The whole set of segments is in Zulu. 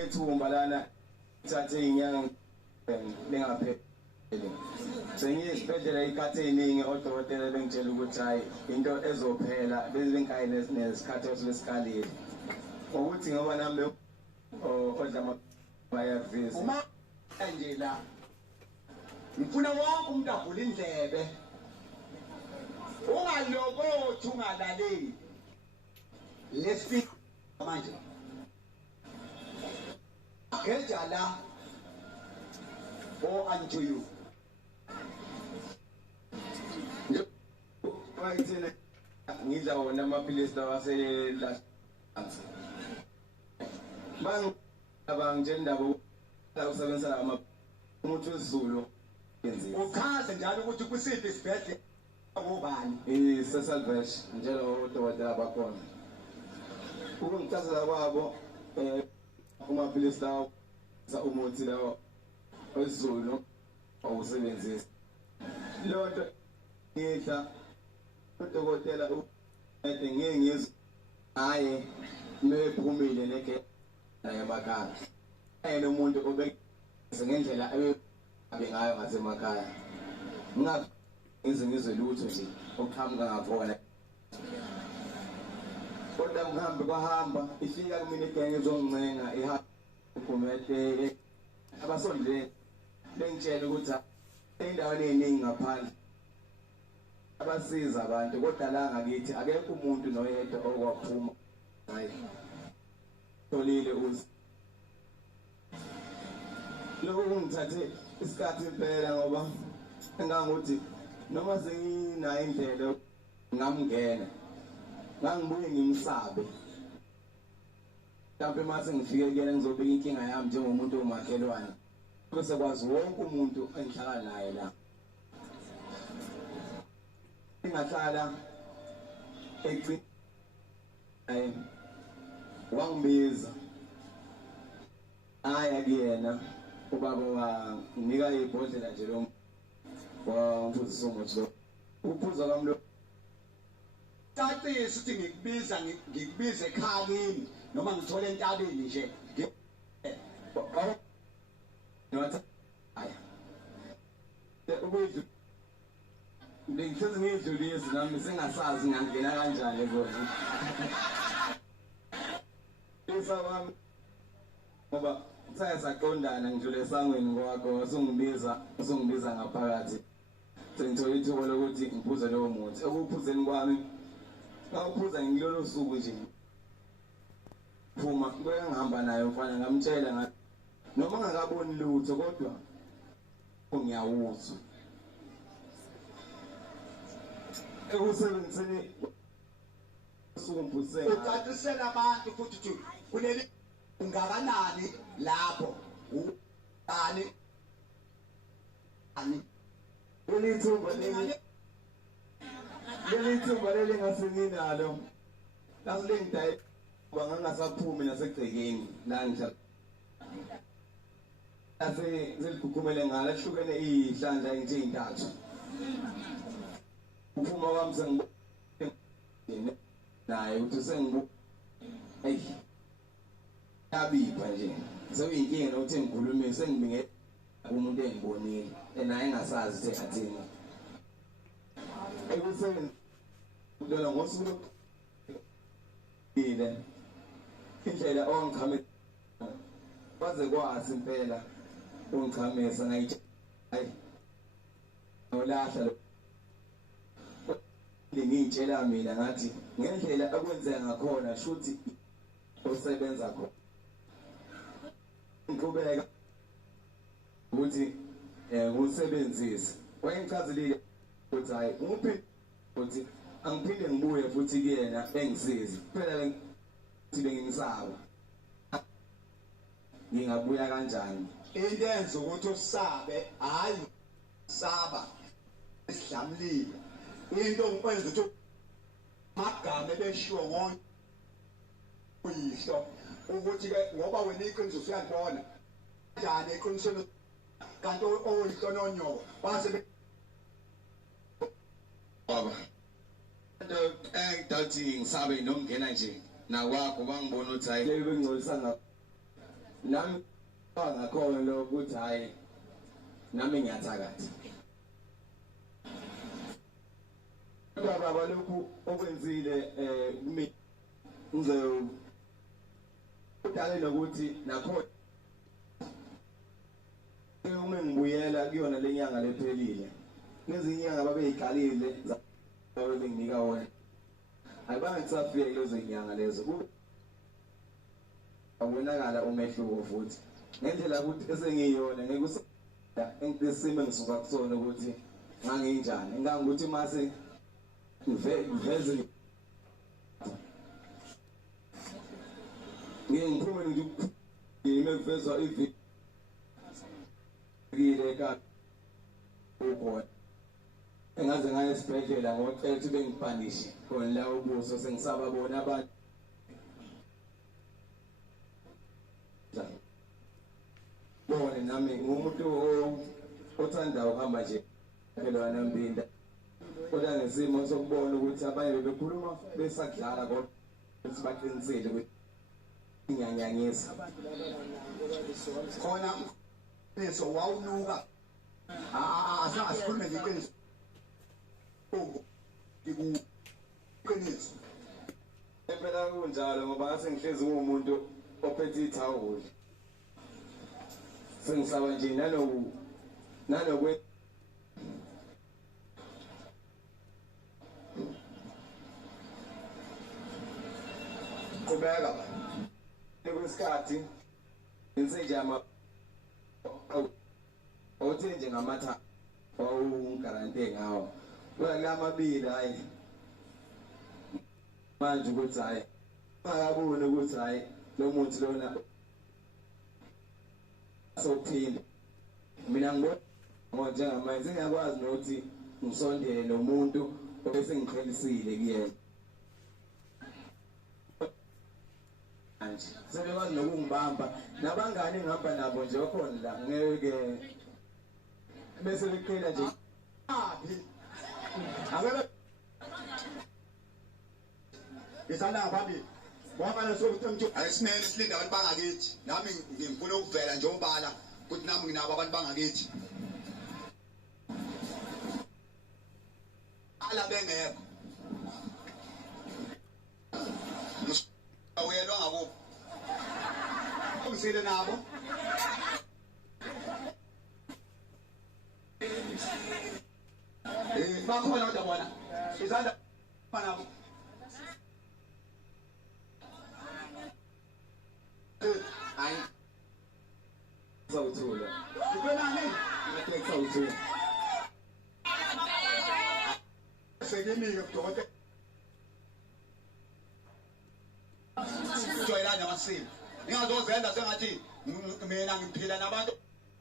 ethumba lana thathe inyanga lengapheli sengiyisibhedlela ikhathi eziningi odokotela bengitshela ukuthi hayi into ezophela bezinkayi nesikhathi esikalile ukuthi ngoba nami odla bayavisa uma nje la ngifuna wonke umuntu avule indlebe ungalokothi ungalaleli lesifika manje geja la unto you wayithina ngidla wona amaphilisi lawa asela abangitshela indaba la usebenzisa umuntu wesiZulu uchaze njalo ukuthi kusiphi isibhedlela ngobani Salvation njalo odokotela bakhona ukungichazela kwabo amaphilisi lawo umuthi lawo wesiZulu awusebenzisi lonto ngidla udokotela uthi ngeke ngizwe hayi mephumile neke emakhaya ayena umuntu obekeze ngendlela abe ngayo ngasemakhaya ngizwe lutho nje okuqhamuka ngavona kodwa ngihambe kwahamba ifika kumina igenge izongincenga ihamba uphumele abasondele bengitshela ukuthi endaweni eziningi ngaphandle abasiza abantu kodwa la ngakithi akekho umuntu noyedwa okwaphuma hayi tolile uzi lokho ngithathe isikhathi impela ngoba engangothi noma senginayo indlela ngamngena ngangibuye ngimsabe mhlawumbe mase ngifike kuyena ngizobeka inkinga yami njengomuntu omakhelwane bese kwazi wonke umuntu engihlala naye la ngahlala wangibiza aya kuyena ubaba wanginika ibhodlela nje lo wamphuzisa umuthi lo uphuza kwami lo cacisa ukuthi ngikubize ekhaya kimi noma ngithole entabeni nje nothi aya ubudlu bengihlezi ngidlulise nami sengasazi ngangena kanjani kodwa isawami ngoba sayasaqondana ngidlule esangweni kwakho usungibiza ngaphakathi sengithola ithuba lokuthi ngiphuze lowo muthi okuphuzeni kwami ngawuphuza ngilolo suku nje phuma kuye ngihamba naye mfana ngamtshela ngathi noma ngakaboni lutho kodwa ngiyawuzwa ekusebenziseni usukumpusela ucacisela abantu futhi ukuthi kuleli ungakanani lapho ani lelithumba leli ngasenginalo lasilengdayi bangangasaphumi nasegcekeni la ngihlala ziligukumele ngala hlukene ihlandla nje intathu uphuma kwami sengibona naye uthi sengibuka yabipha nje sewuyinkinga nokuthi ngikhulume sengibinge umuntu engibonile naye engasazi ukuthi athini ekuseni udala ngosuku ile indlela ongikhame baze kwazi impela ungichamisa ngayithi hayi olahla ngiyitshela mina ngathi ngendlela akwenzeka ngakhona shuthi osebenza khona ngikubeka ukuthi usebenzise wayengichazelile ukuthi hayi umuphi ukuthi angiphinde ngibuye futhi kuyena engisize kuphela ukuthi bengisaba ngingabuya kanjani into enza ukuthi usabe hayi saba isidlamlilo into ngikwenza ukuthi magama ebeshiwo wonke uyihlo ukuthi ke ngoba wena iqiniso usuyabona kanjani eqinisweni kanti oyihlo nonyoko base baba engidathi ngisabe nomngena nje nakwakho bangibona ukuthi hayi lebengcolisa ngapha nami ngakhona lo ukuthi hayi nami ngiyathakatha. Kodwa baba lokhu okwenzile kimi ngize udale nokuthi nakhona uma ngibuyela kuyona lenyanga lephelile nezinye inyanga babeyiqalile zabe benginika wona ayibanga ngisafike lezo inyanga lezo awonakala umehluko futhi ngendlela ukuthi esengiyona ngeke engisime ngisuka kusona ukuthi nganginjani ngangokuthi mase ngiveze ngiphume ngivezwa ivile ka ubona engaze ngaye esibhedlela ngocela ukuthi bengiphanishe khona la ubuso sengisaba bona abantu bona nami ngumuntu othanda ukuhamba nje phela nambinda kodwa nesimo sokubona ukuthi abanye bekhuluma besakudlala kodwa ukuthi baqinisele ukuthi inyanyanyisa khona neso wawunuka asikhulume ngeqiniso iqiniso empela kunjalo ngoba ngase ngihlezi ngumuntu ophethe ithawula sengisaba nje nanokwe qhubeka kwesikhathi insinjama awuthi nje ngamatha awungarante ngawo kula mabili hayi manje ukuthi hayi akabone ukuthi hayi lo muntu lona sophila mina ngibona njengamanje ngiyakwazi nokuthi ngisondele nomuntu obese ngiqhelisile kuyena manje sebekwazi nokungibamba nabangani engihamba nabo nje bakhona la ngeke bese beqhela nje aphi akebe isala phambili wabala sokuthi mthu ayisimele silinda abantu bangakithi nami ngifuna ukuvela nje obala ukuthi nami nginabo abantu bangakithi ala bengekho awuyelwa ngabo umsile nabo bakhona kodwa bona isala nabo hayi sawuthula ikwenani ngeke sawuthula sekemike kudokotela joyelana amasimo ningazozenda sengathi mina ngiphila nabantu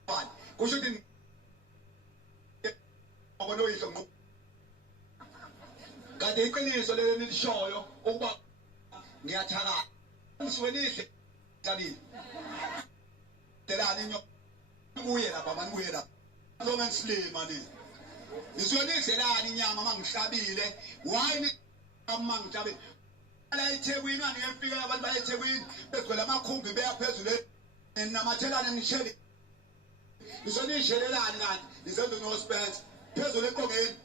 bani kusho ukuthi ngonoyihlo ngo kade iqiniso lelo nilishoyo ukuba ngiyathakala ngisiwelihle talile delani nyo kuye lapha manibuye lapha zonke ngisilima ni nisiwelihlelani inyama mangihlabile why amangithabe la eThekwini angiyefika abantu ba eThekwini begcwele amakhumbi beya phezulu enamathelana nishele nisonishelelani kanti nisenze no Spence phezulu eqongeni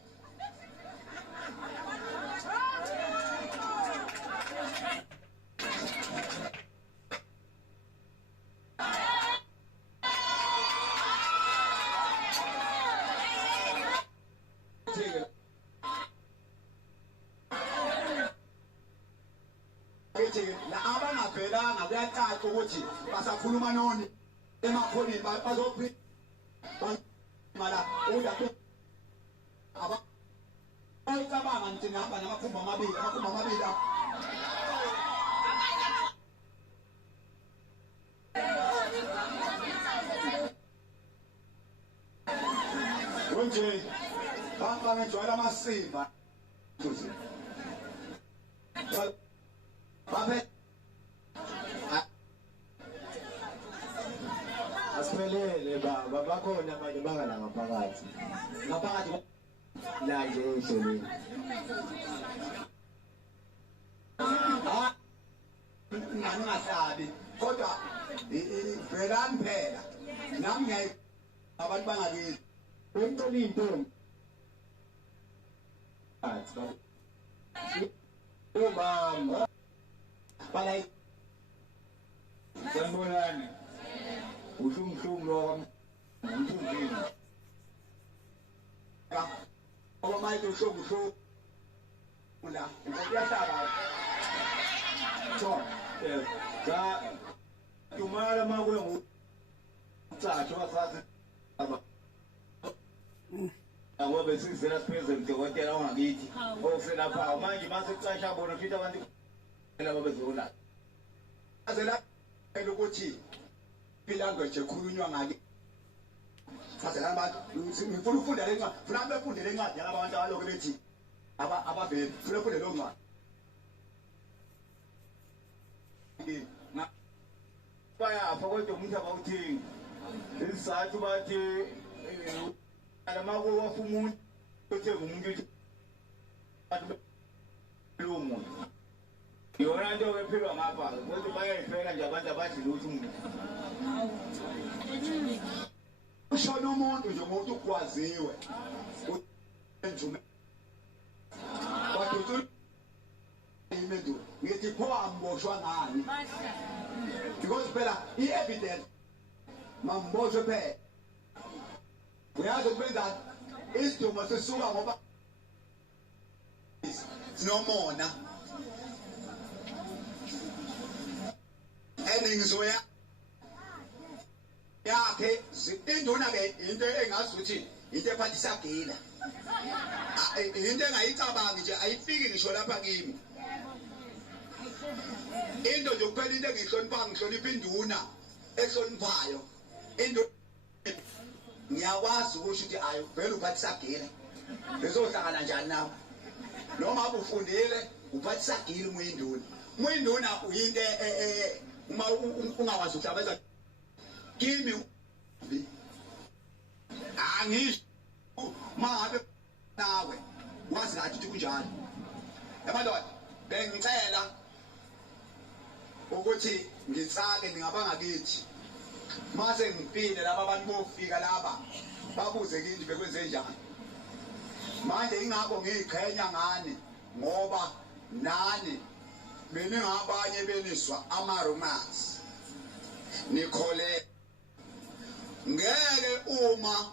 la abangavelanga kuyacaca ukuthi basakhuluma noni emaphonini bazophi mala uda aba ayicabanga ngithi ngihamba namakhumbi amabili konje bamba ngejwayela amasimba babe asiphelele baba bakhona abanye bangala ngaphakathi la nje ehlelweni ngingasabi kodwa bhelani phela nami ngiyayi abantu bangakithi Bengicela intombi. Umama. balayi Sanibonani. Ushumshum lo umthunzini. ngoba manje usho la ngokuyahlala Cho. Cha tumara makwe nguthathu wasathi aba. Abo besizela siphezulu dokotela wangakithi. Oselapha manje mase kucasha bona futhi abantu laba bezola. azela ukuthi ilanguage ekhulunywa ngake azela abantu ngifuna ufunda le ncwadi funa befunde le ncwadi yabantu abaloku bethi abaveli funa ufunde lo ncwadi Bayafa kodwa umuntu abawuthengi. Isizathu bathi alamaku wafa umuntu othenga umuntu lo muntu. Yona nto bephilwa ngapha kodwa bayayifeka nje abantu abathi lutho umuntu. ushona umuntu nje umuntu ukwaziwe enjume badudu imedu ngithi pho amboshwa ngani because phela i-evidence mamboshwe phela uyazi ukubenza isidumbu sisuka ngoba sinomona eningizoya yakhe induna ke into engazuthi into ephathisagila into engayicabangi nje ayifiki ngisho lapha kimi into nje kuphela into engihlonipha ngihlonipha induna ehloniphayo induna ngiyakwazi ukusho ukuthi ayo vele uphathisagila bezohlangana njani nawe noma abe ufundile uphathisagila umuyinduna uyinto uma ungakwazi ukuhlabeza kimi angisho mangabe nawe wazi kathi ukuthi kunjalo emadodana bengicela ukuthi ngitsake ngingabanga kithi mase ngifile laba abantu bofika laba babuze kimi bekwenze njani manje ingakho ngiyiqhenya ngani ngoba nani beningabanye beniswa ama-romance nikhole ngeke uma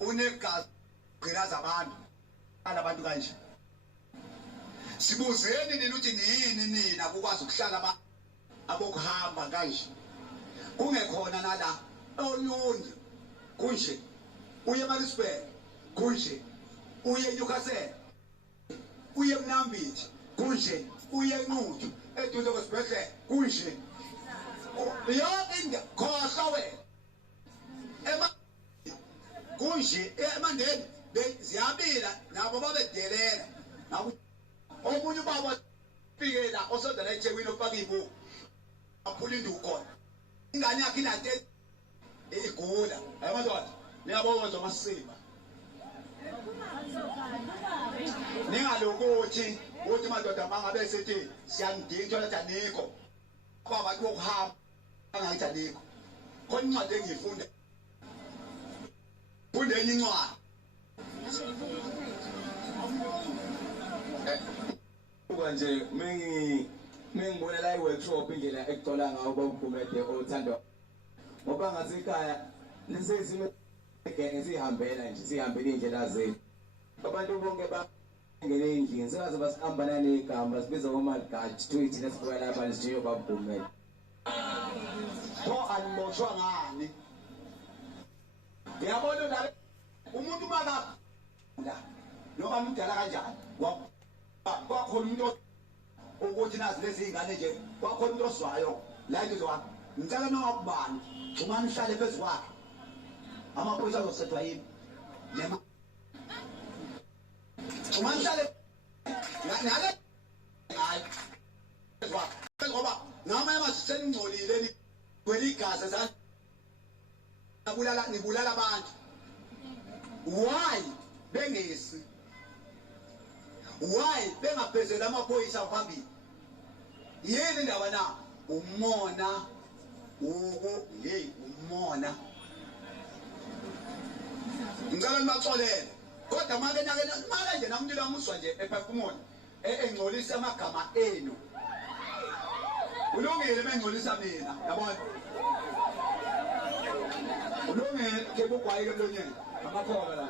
unegazi qhilaza abantu kanje sibuzeni nina ukuthi nini nina kukwazi ukuhlala abokuhamba kanje kungekhona nala oLundi kunje uye eMaritzburg kunje uye eNewcastle uye eMnambithi kunje uye eNquthu eduze kwesibhedlela kunje yonke into khohlwa wena kunje emandeni ziyabila nabo babedelela nabo omunye ubaba fikela osondela eThekwini ofaka ibuku aphula induku ingane yakhe inate igula ayamadoda niyabonga masisiba ningalokuthi uthi madoda mangabe sithi siyangidinga ukuthi anikho baba kuhamba angayithi anikho khona incwadi engiyifunda funde enye incwadi Kanje mengibona la iworkshop indlela ekucola ngawo babugumede othando ngoba ngasekhaya lesizime ngeke sihambela nje sihambele indlela zethu abantu bonke bangene endlini sikaze basihambana negamba sibiza ngomalgathi tweet lesibuya lapha nje babugumede pho alimoshwa ngani ngiyabona la umuntu makapha noma mdala kanjani kwakhona umuntu ukuthi nazi lezi ingane nje kwakhona umuntu oswayo la ngizwa ngicela noma kubani xhumana ihlale phezu kwakhe amaphoyisa azosethwa yini nema xhumana ihlale ngale hayi ngoba nama yamasengcolile ni kweligazi za nibulala abantu why bengesi why bengaphezela amaphoyisa phambili yini indaba na umona hey umona ngicela nibaxolele kodwa make nje namntila wamuswa nje ephefumula engcolisa amagama enu ulungile mengcolisa mina yabona ulungile ke bugwayi emlonyeni amakhoba la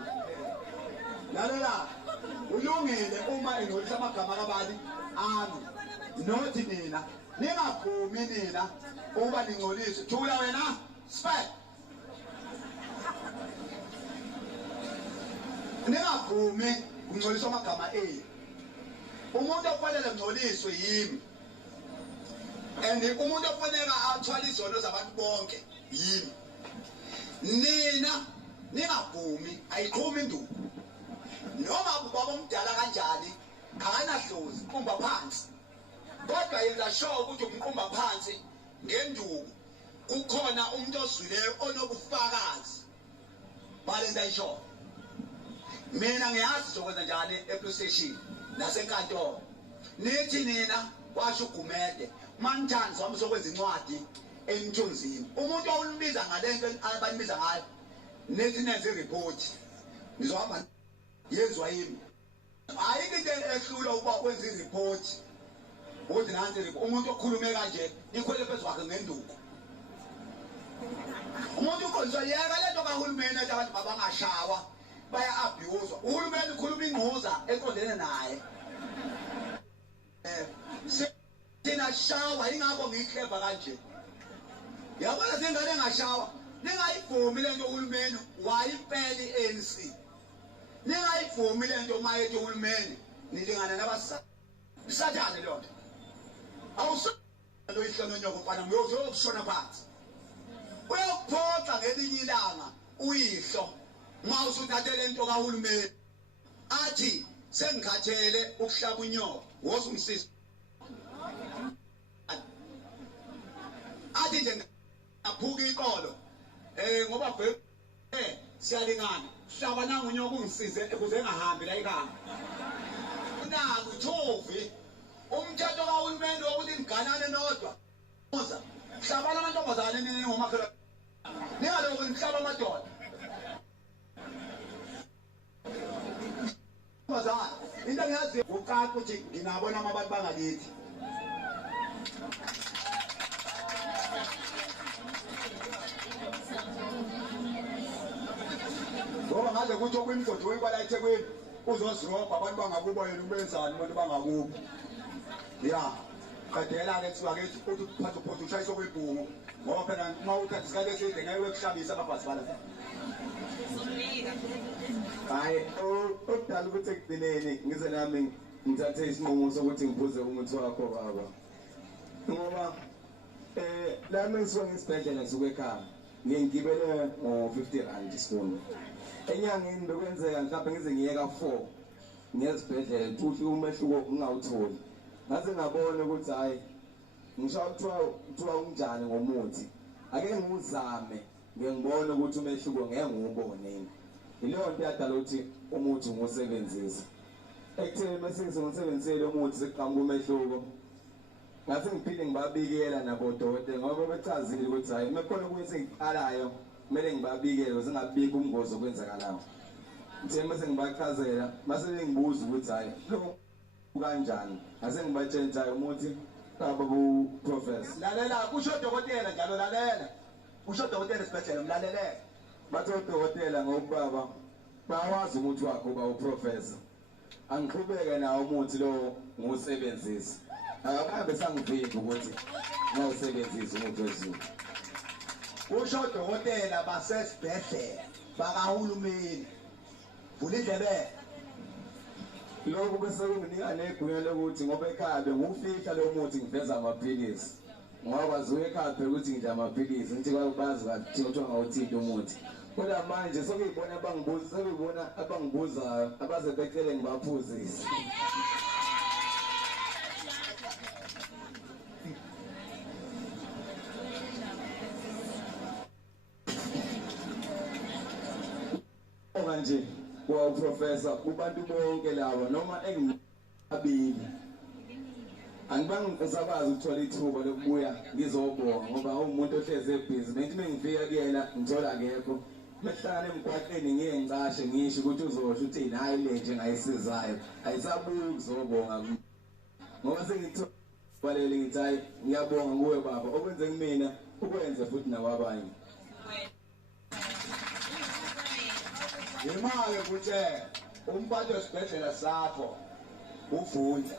lalela ulungile uma engcolisa amagama kabani ami nothi nina ningavumi nina uba ningcolise thula wena spec ningavumi kungcoliswa amagama enu umuntu ofanele ngcoliswe yimi and umuntu ofanele athwale izono zabantu bonke yimi nina ningavumi ayiqhumi induku noma ubaba omdala kanjani akanahlozi kumba phansi kodwa yenza sure ukuthi umqumba phansi ngenduku kukhona umuntu ozwileyo onobufakazi balenta isho mina ngiyazi zokwenza njani epolice station nasenkantolo nithi nina washo ugumede manithandi wami sokwenza incwadi emthunzini umuntu owulibiza ngalento abanibiza ngayo nithi nenze ireport nizohamba yenzwa yimi ayikho into ehlula ukuba wenze ireport uthi nansi umuntu okhulume kanje ikhwele phezu kwakhe ngenduku umuntu ukhonzwa yeka lento kahulumeni ethi abantu babangashawa baya-abhuzwa uhulumeni ukhuluma ingquza eqondene naye thina shawa yingakho ngiyihleva kanje yabona zingane engashawa ningayivumi lento uhulumeni wayimpela i-ANC ningayivumi lento uma yethi uhulumeni nilingana nabasathane leyo nto awusalo ihlononyoko mfana uyokushona phansi uyokuphoxa ngelinye ilanga uyihlo ma usuthathe lento kahulumeni athi sengikhathele ukuhlaba unyoka wosumsisi athi nje aphuka iqolo ngoba siyalingana hlaba nanga unyoka ungisize ukuze engahambi la ekhaya naku thovi umthetho kahulumeni wokuthi niganane nodwa uza hlabana amantombazane ningomakhelwane ningalokhu nihlaba amadoda into engiyaziyo ucaca ukuthi nginabona abantu bangakithi ngoba ngaze kuthi okwimgodi wekwala eThekwini uzozirobha abantu bangakubo yena ubenzani abantu bangakubo ya qedela-ke kuthiwa kethi uthi uphathe uphothe ushayise okwebhungu ngoba phela uma uthatha isikhathi eside ngeke wekuhlabisa ababhasi bala hayi okudala ukuthi ekugcineni ngize nami ngithathe isinqumo sokuthi ngiphuze umuthi wakho baba ngoba lami ngisuke ngisibhedlela ngisuke ekhaya ngiyengibele ngo-50 rand ispoon enyangeni bekwenzeka mhlawumbe ngize ngiyeka 4 ngiyezibhedlela futhi umehluko ngingawutholi ngaze ngabona ukuthi hayi ngisho kuthiwa unjani ngomuthi ake ngiwuzame ngiyengibona ukuthi umehluko ngeke ngiwubone yileyo nto yadala ukuthi umuthi ngiwusebenzise ekutheni mase ngisebenzisile umuthi sekuqhamuka umehluko ngathi ngiphinde ngibabikela nabodokotela ngoba bechazile ukuthi hayi mekhona ukuthi sengiqalayo kumele ngibabikele zingabiki ubungozi okwenzakalayo ngithe mase ngibachazela mase bengibuza ukuthi hayi lo kanjani ase ngibatshentsha umuthi babu professor lalela kusho dokotela njalo lalela kusho dokotela esibhedlela mlalelele bathe udokotela ngokubaba bawazi umuthi wakho ba uprofessor angiqhubeke nawo umuthi lo ngiwusebenzisa akahambe sangivimba ukuthi ngawusebenzisa umuthi wezulu kusho dokotela basesibhedlela bakahulumeni vula indlebe lokho bese kunginika negunya lokuthi ngoba ekhaya bengufihla lo muthi ngiveza amaphilisi ngoba zuye ekhaya phela ukuthi ngidla amaphilisi ngithi bazi kathi kuthiwa ngawuthinte umuthi kodwa manje sokuyibona abangibuzayo abaze becele ngibaphuzise manje kwa professor kubantu bonke laba noma engabili Angibangi esakwazi ukuthola ithuba lokubuya ngizobonga ngoba umuntu ohleze ebhizi ngithi mengifika kuyena ngithola akekho mehlala emgwaqeni ngiye ngicashe ngisho ukuthi uzosho uthi hayi le nje ngayisizayo ayisabuyi ukuzobonga ngoba sengithola balele ngithi hayi ngiyabonga kuwe baba okwenze kumina ukwenze futhi nakwabanye imali ukuthi umphathi wesibhedlela sakho ufunda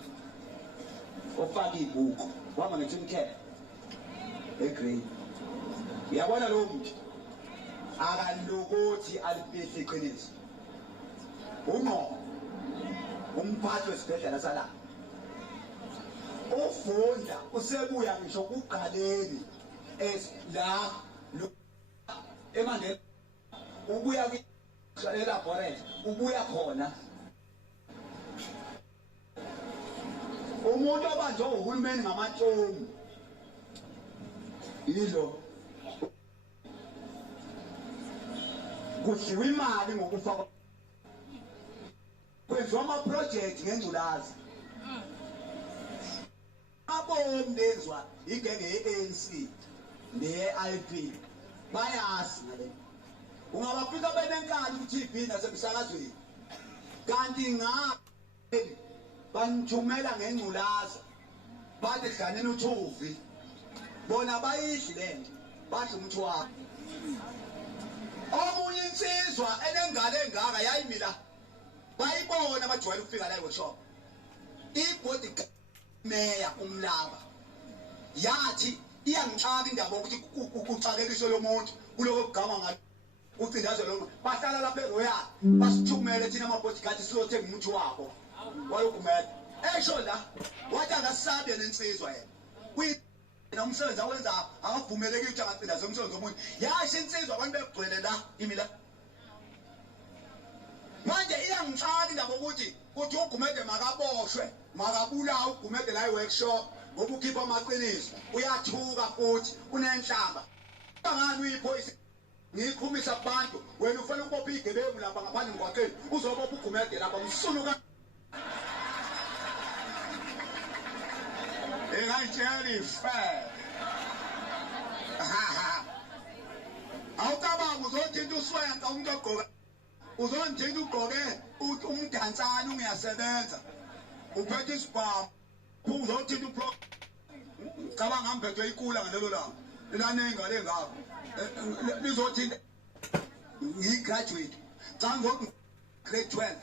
ofaka ibuku wama ngethi care egrade uyabona lo muntu akalokuthi alifihli iqiniso umphathi wesibhedlela sala ufunda usebuya ngisho kuqaleni la emandeni ubuya elaboratory ubuya khona umuntu abanjwe uhulumeni ngamatshoni yilo kudliwa imali ngokufa kwenziwa ama-project ngengculazi abondenzwa igenge ye-ANC neye-IP bayazi ngale ungabafika benenkani ku-TV nasemsakazweni kanti banithumela ngengculaza bathi dlanini uthuvi bona bayidli lento badla umthwalo omunye insizwa enengane engaka yayimila bayibona abajwayele ukufika la e-workshop ibhodi meya umlaba yathi iyangixaka indaba ukuthi kucakekiswe lo muntu kuloko kugama ngayo ucindaze lo bahlala lapha eRoyal basithumele thina amabhodikati siyothenga umuthi wabo wayokumela esho la wathi akasabe nensizwa yena umsebenzi awenza akavumeleki ukuthi angacindaze umsebenzi womuntu yasho insizwa abantu begcwele la imila manje iyangixaka indaba ukuthi ugumede makaboshwe makabulawa ugumede la e-workshop ngoba ukhipha amaqiniso uyathuka futhi unenhlamba bangani uyiphoyisa ngiyiqhumisa kubantu wena ufanele ukubopha igebengu lapha ngaphandle emgwaqeni uzobopha ugumede lapha msunuka engayitshela ife awucabanga uzothinta uswenka umuntu ogqoke uzongithinta ugqoke umdansane ungiyasebenza uphethe isibhamu uzothinta upro cabanga ngiphethwe ikula ngalelo langa lilanengale ngapha lizothinta ngigraduate cha ngoku grade 12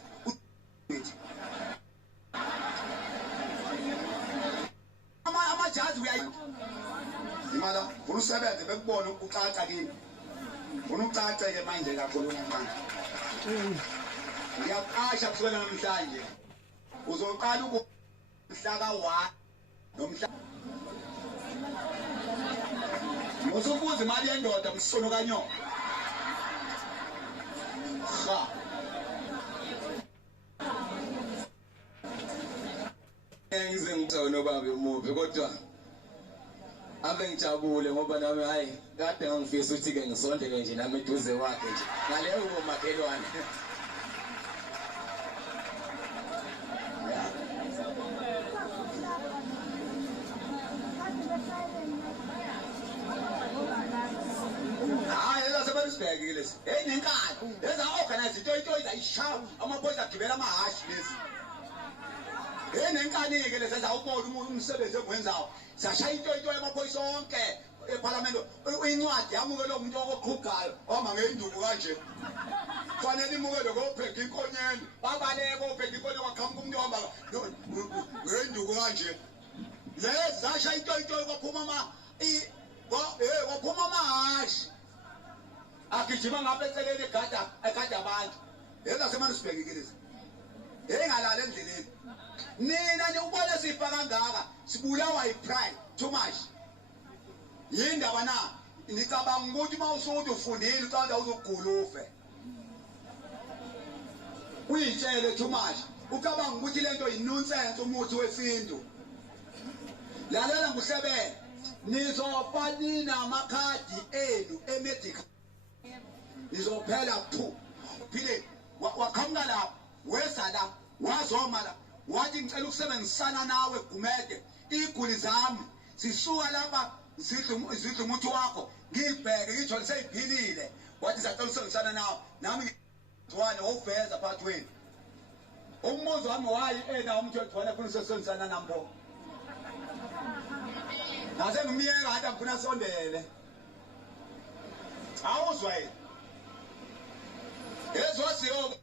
amajaji imala ufuna usebenze bekubona ukucaca kimi ufuna ucace-ke manje kakhulu namhlanje ngiyaqasha kusukela namhlanje uzoqala mhla ka-1 nomhla usubuza imali yendoda msono kanyoka ha ngize ngithona babe umuvi kodwa ave ngijabule ngoba nami hayi kade ngangifisa ukuthi-ke ngisondele nje nami eduze wakhe nje ngaleyo bomakhelwane sibheke lesi nenkani leza organize into izayishaya amaphoyisa agibela amahashi lezi nenkani-ke lezi ezawubona umsebenzi engiwenzayo siyashaya into yamaphoyisa onke ephalamende incwadi yamukele umuntu oqhugayo ohamba ngey'nduku kanje fanele imukele kophenga inkonyeni babaleke ophenga inkonyeni kwaqhamuka umuntu ohamba ngey'nduku kanje lezi zashaya into kwaphuma kwaphuma amahashi agijima ngapha eceleni egada abantu engasemane sibhekike lezi engalala endleleni nina niubone sifa kangaka sibulawa yi-pride too much yindaba na nicabanga ukuthi uma usukuthi ufundile ucanda uzogula ufe uyitshele too much ucabanga ukuthi lento yi-nonsense umuthi wesintu lalela nguhlebele nizofa ninamakhadi enu emedical nizophela phu phile waqhamuka lapho weza la wazoma la wathi ngicela ukusebenzisana nawe Gumede iguli zami sisuka lapha zidla umuthi wakho ngibheke ngijole seyiphilile wathi sacela usengisana nawe nami ngizwane woveza phakathi wenu umbuzo wami wayi na umthetho wena funa usengisana nampo nase ngimiyeka hata ngifuna sondele awuzwa yini ezosiyo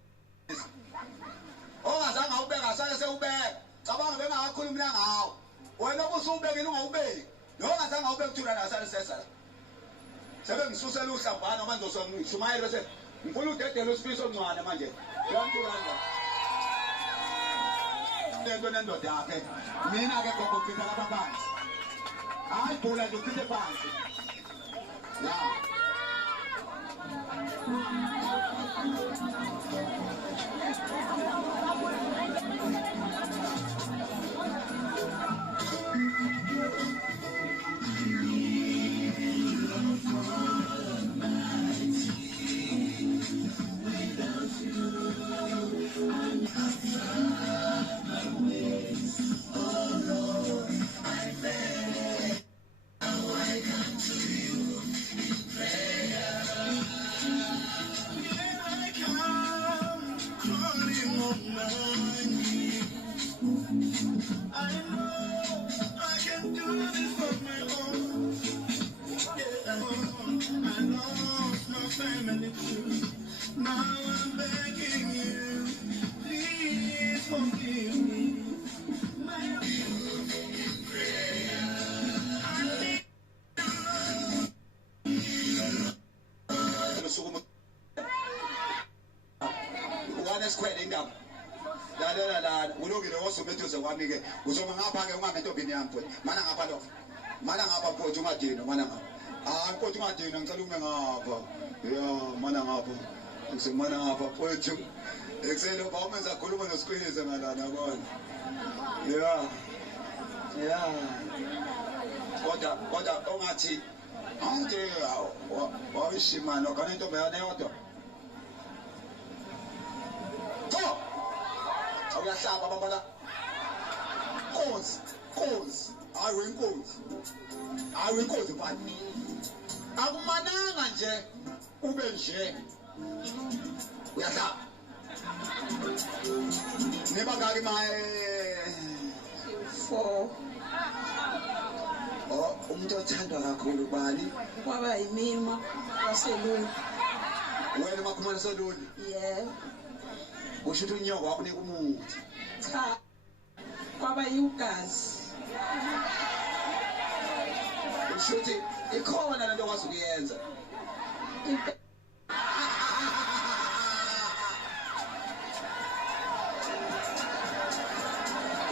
ongazange awubeka sale sewubeka cabanga bengakakhulumi la ngawo wena ubusubekile ungawubeki nongazange awubeka uthula la sale sesa sebe ngisusela uhlambana ngoba ngizoshumayela bese ngifuna udedela usifiso ncwane manje yonke lento nendoda yakhe mina ke gogo ngifika lapha phansi hayi bhula nje uphinde phansi la ulungile wosubeduze kwami ke uzoma ngapha ke ungamentobhini yami futhi mana ngapha lo mana ngapha futhi ungadini mana ngapha hayi futhi ungadini ngicela ume ngapha ya mana ngapha ngisemana ngapha futhi ekselo ba umenza khuluma nosiqinise ngalana bona ya kodwa ongathi ande wawishimana kana into bayane yodwa uyahlaba babala Nkosi hayi wenkosi bani akumananga nje ube nje uyahlaba nebangaki maye 4 umuntu othandwa kakhulu bani kwaba yimima waseluni wena makhumana seluni yebo usho ukuthi unyoko wakunika umuthi cha kwaba yugazi usho ukuthi ikhona lento okwazi ukuyenza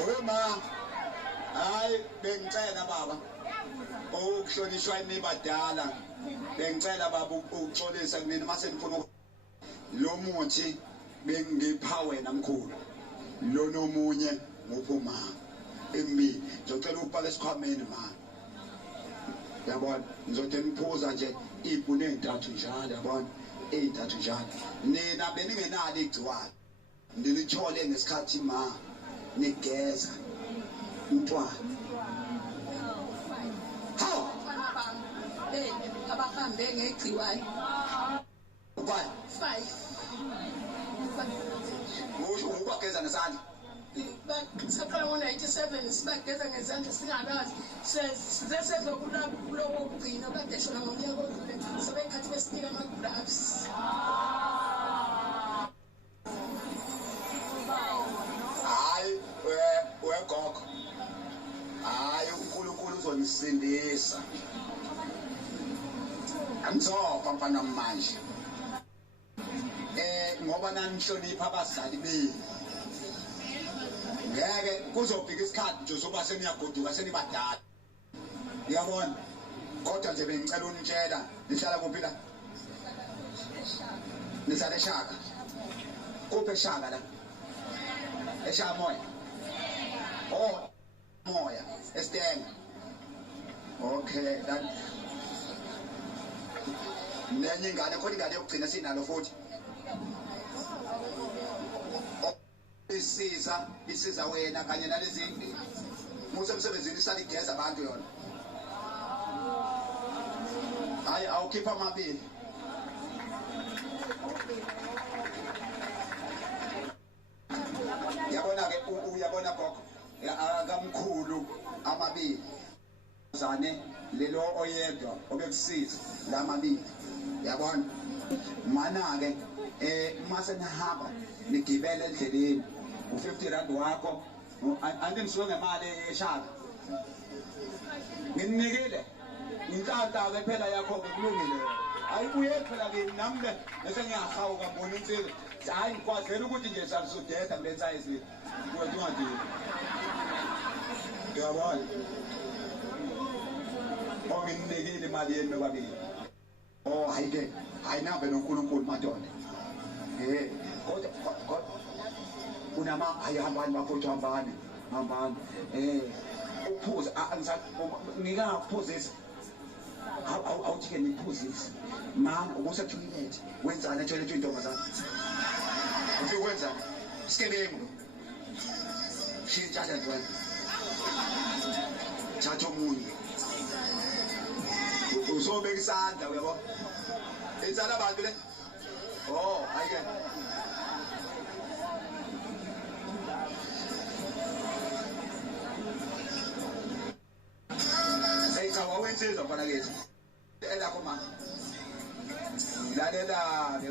wema hayi bengicela baba ukuhlonishwa imibadala bengicela baba ukuxolisa kunini mase ngifuna lo muthi bengipha wena mkhulu lo nomunye ngophuma embi ngicela ukupaka esikhwameni ma yabona ngizothi ngiphuza nje ibhune ezintathu njalo yabona ezintathu njalo nina beningenalo igciwane ndilithole ngesikhathi ma nigeza umntwana hawo abahambe ngegciwane 5 Usho ukwageza nesandla saqala ngo-97 sibageza ngezandla singalazi sesezokulapha kulowo kugcina kade shona ngonyaka odlule sebekhathi besinika ama-gloves hayi wegogo hayi uNkulunkulu uzonisindisa angizofa mfana manje ngoba nanihlonipha abazali benu ngeke kuzofika isikhathi nje soba seniyagoduka senibadala uyabona kodwa nje bengicela unitshela nihlala kuphi la nihlala eShaka kuphi eShaka la eShaka moya moya eStenga okay that nenye ingane khona ingane yokugcina sinalo futhi isiza wena kanye nalezi musemsebenzini isali igeza abantu yona hayi awukhipha amabili yabona ke uyabona gogo akamkhulu amabili zane lelo oyedwa obekusiza lamabili yabona mana ke mase nihamba nigibele endleleni u50 wakho andimsuke ngemali eshaka nginikile inhlanhla ke phela yakho kulungile ayibuye phela ke nami ke bese ngiyahawuka ngibona insizwe hayi ngikwazela ukuthi nje salisudeda kule size kuthi ungathi yabona onginikile imali yenu kwabili oh hayike hayinabe noNkulunkulu madoda kodwa unama ayihambani bafowethu hambani uphuza ngikaphuzisa awuthi ke niphuzisa mana ukusethulete wenzani etholethe intombazana ufike wenzani sikebengu shintsha nje wena thatha omunye uzobeka isandla uyabo enzala abantu le oh ayike wawensizwa mfana kethu elakho mama lalela ke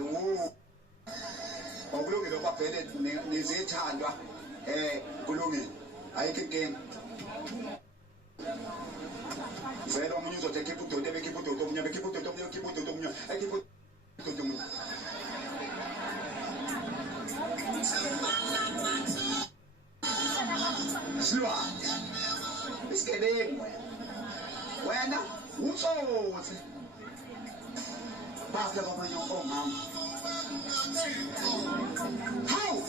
awukulungile kwabhele nizithandwa kulungile ayikho inkinga vele omunye uzothi ekhipha udodo ebekhipha udodo omunye bekhipha udodo omunye ekhipha udodo omunye ekhipha udodo omunye silwa isigebengu wena utsotsi bafika kwamanye omama hawu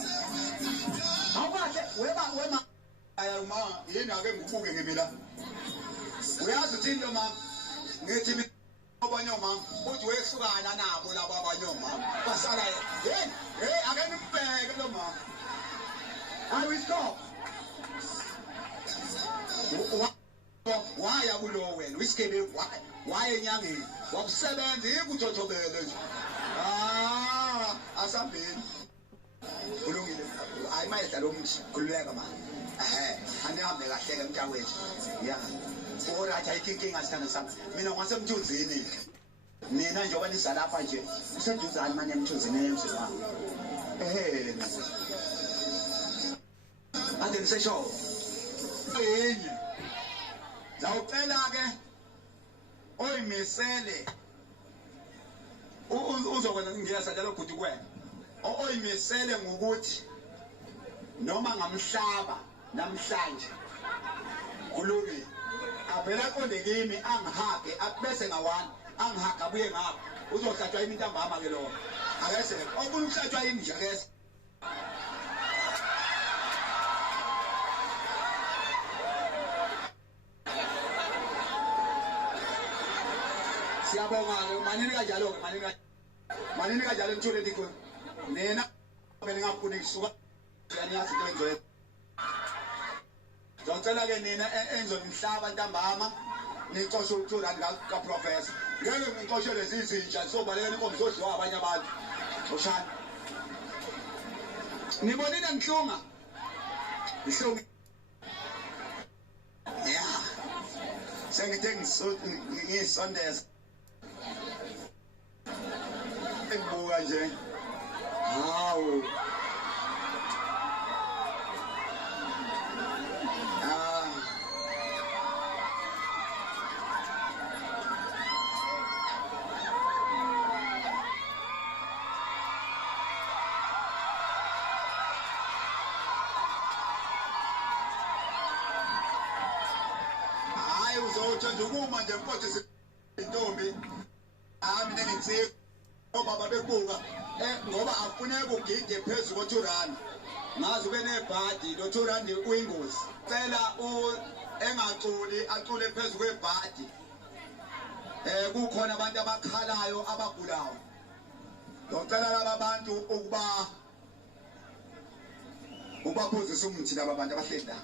awukahle wema ayuma yini ake ngibuke ngemila uyazi uthi into mama ngithi abanye omama uthi wehlukana nabo labo abanye omama basala ake nibheke lo mama hayi stop waya kulo wena wisikebe waye enyangeni wakusebenza ikuthotobele nje asambeni kulungile hayi mayedla lo mthi khululeka manje anihambe kahle ke mntakwethu ya orathi ayikhinkinga sithanda sami mina ngasemthunzini mina njengoba nisa lapha nje useduzane manje emthunzini emzini wami ande nisesho enye zawucela ke oyimisele uzokwenza ngiyasa njalo gudi kwena oyimisele ngokuthi noma ngamhlaba namhlanje kulungile avela qonde kimi angihage bese ngawani angihaga abuye ngapha uzohlatshwa yimi intambama ke lo akese ofuna ukuhlatshwa yimi nje akese siyabonga ke manini kanjalo ke manini kanjalo ngithole ndikho nina bene ngafuna ikusuka yanyazi kwenze ngicela ke nina enzonimhlaba ntambama niqoshe ukuthula ka professor ngeke ngiqoshe lezi zinja sobaleka inkomo zodliwa abanye abantu oshana nibonile ngihlunga ya sengithe ngisondeza engibuka nje hawu uzothanda ukuma nje mfowethu intombi mina ngitsi obaba bebuka ngoba afuneka ugide phezulu koThurani ngazi ube nebhadi loThurani uyingozi cela engaculi acule phezulu kwebhadi kukhona abantu abakhalayo abagulayo ngicela laba bantu ukuba ubaphuzisa umthi laba bantu abahleli la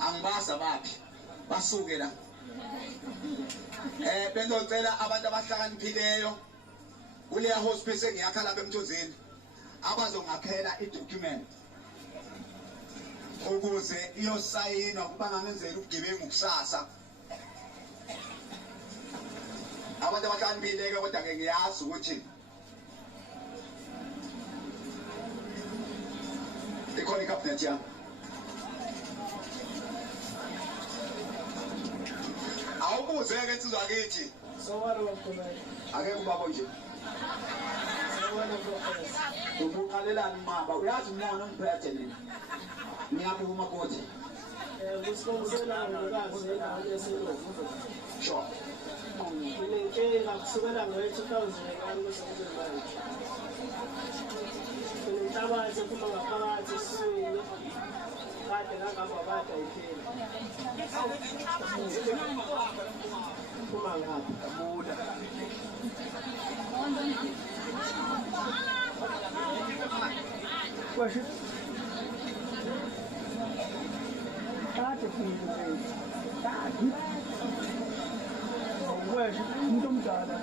angibaza baphi basuke la bengocela abantu abahlakaniphileyo kuleya hospice engiyakha lapha eMthunzini abazongakhela idocument ukuze iyosayinwa kuba ngangenzela ubugebengu kusasa. Abantu abahlakaniphileyo kodwa ke ngiyazi ukuthi ikhona icabinet yami. Awubuze-ke insizwa yakithi. Ake kubabo nje. Ubuqalelani mama? Uyazi umona ongiphethe nini? Ngiyaphuma kodwa. Kusibongisela ngolwazi eselovu. Sure. Kunenkinga kusukela ngo-2000 kusebenzayo. Kunenhlabathi ephuma ngaphakathi esiswini. Kade ngahamba kade ayipheli. Phuma ngapha abuda. Kwasho. Kade phile. Kade. Kwasho umuntu omdala.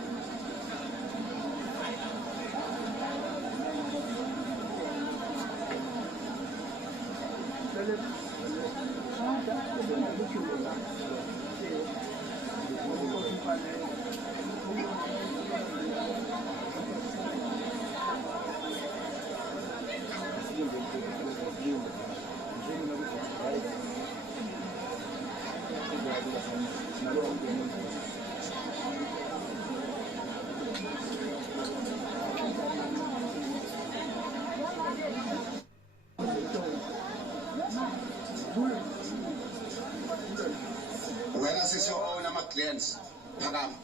Wena sisi owona ama-clients phakama.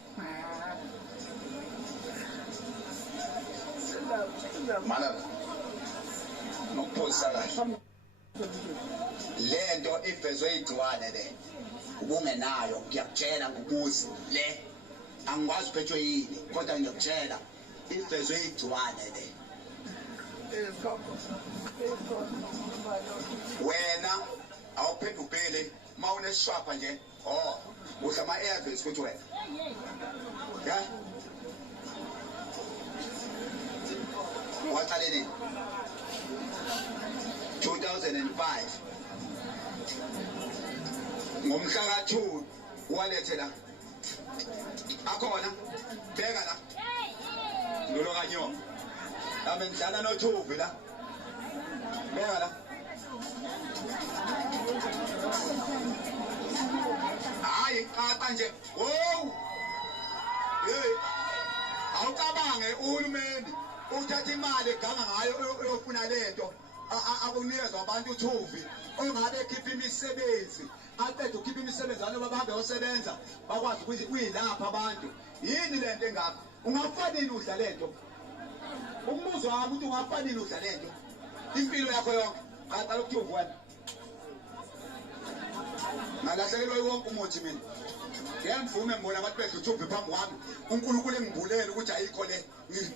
Malala nokuphosisa kahle lento ivezwe igciwane le ubungenayo ngiyakutshela ngokubuzi le angikwazi uphethwe yini kodwa ngiyakutshela ivezwe igciwane le. Wena awuphendukele mawunesishwapha nje udla ama-airbags futhi wena ya waqale nini 2005 ngomhla ka-2 walethe la akhona beka la lolo kanyoma abe ngidlala noThuvi la beka la hayi qata nje wow awucabange uhulumeni uthatha imali eganga ngayo uyofuna lento akunikeza abantu uThuvi ongabe ekhipha imisebenzi aqeda ukhipha imisebenzi abantu bahambe yosebenza bakwazi ukuthi kuyilapha abantu yini lento engaka ungafanele udla lento umbuzo wami ukuthi ungafanele udla lento impilo yakho yonke qata lokuThuvi wena ngalahlekelwa yonke umuthi mina ngiyamvume ngibona abantu bedla uThuvi phambi kwami uNkulunkulu engibulele ukuthi ayikho le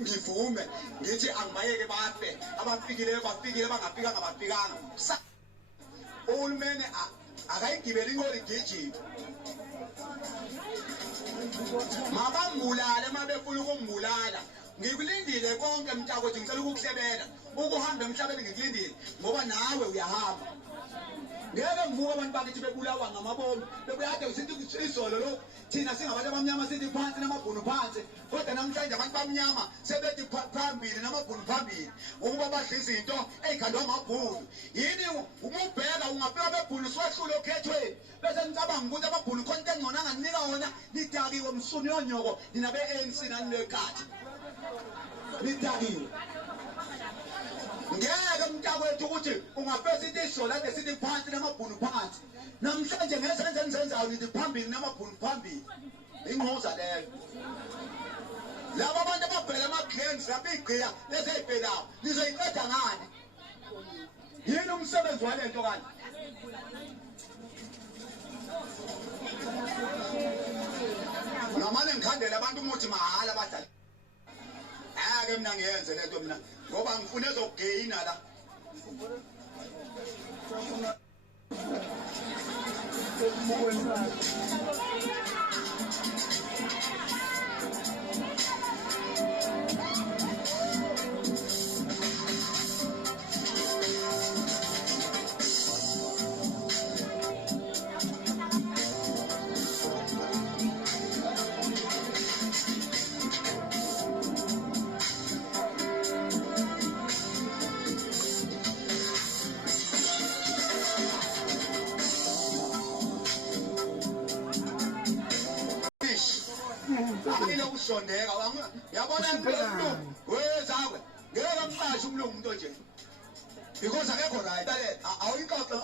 ngivume ngithi angibayeke bafe abafikileyo bafikile abangafikanga bafikanga uhulumeni akayigibeli inkoli gijima mabambulale mabefuna ukumbulala ngikulindile konke mntakwethu ngicela ukukuhlebela ukuhamba emhlabeni ngikulindile ngoba nawe uyahamba ngeke ngivuka abantu bakithi bebulawa ngamabomu bebuyade usithi izolo lo thina singabantu abamnyama sithi phansi namabhunu phansi kodwa namhlanje abantu bamnyama sebethi phambili namabhunu phambili ukuba badla izinto ey'khandwa amabhunu yini umubheka ungafika bebhunu siwahlule okhethweni bese ngicabanga ukuthi amabhunu khona into engcono anganinika wona lidakiwe msuni yonyoko nina be-ANC nani lekhathi lidakiwe ngeke mntakwethu ukuthi ungafesa into izolo ade sithi phansi namabhunu phansi namhlanje ngezenze enzenzayo nithi phambili namabhunu phambili ingquza leyo laba abantu ababhela ama-claims lapho igqiya lezey'bhelayo nizoyiqeda ngani yini umsebenzi walento kanti ngamane ngikhandele abantu umuthi mahhala badala ake mina ngiyenze lento mina ngoba ngifuna ezokugeyina la ekubukweni kwakhe. Ayile ukusondeka yabona impilo wezakwe ngeke amqashe umlungu umuntu nje because akekho right awuyixoxe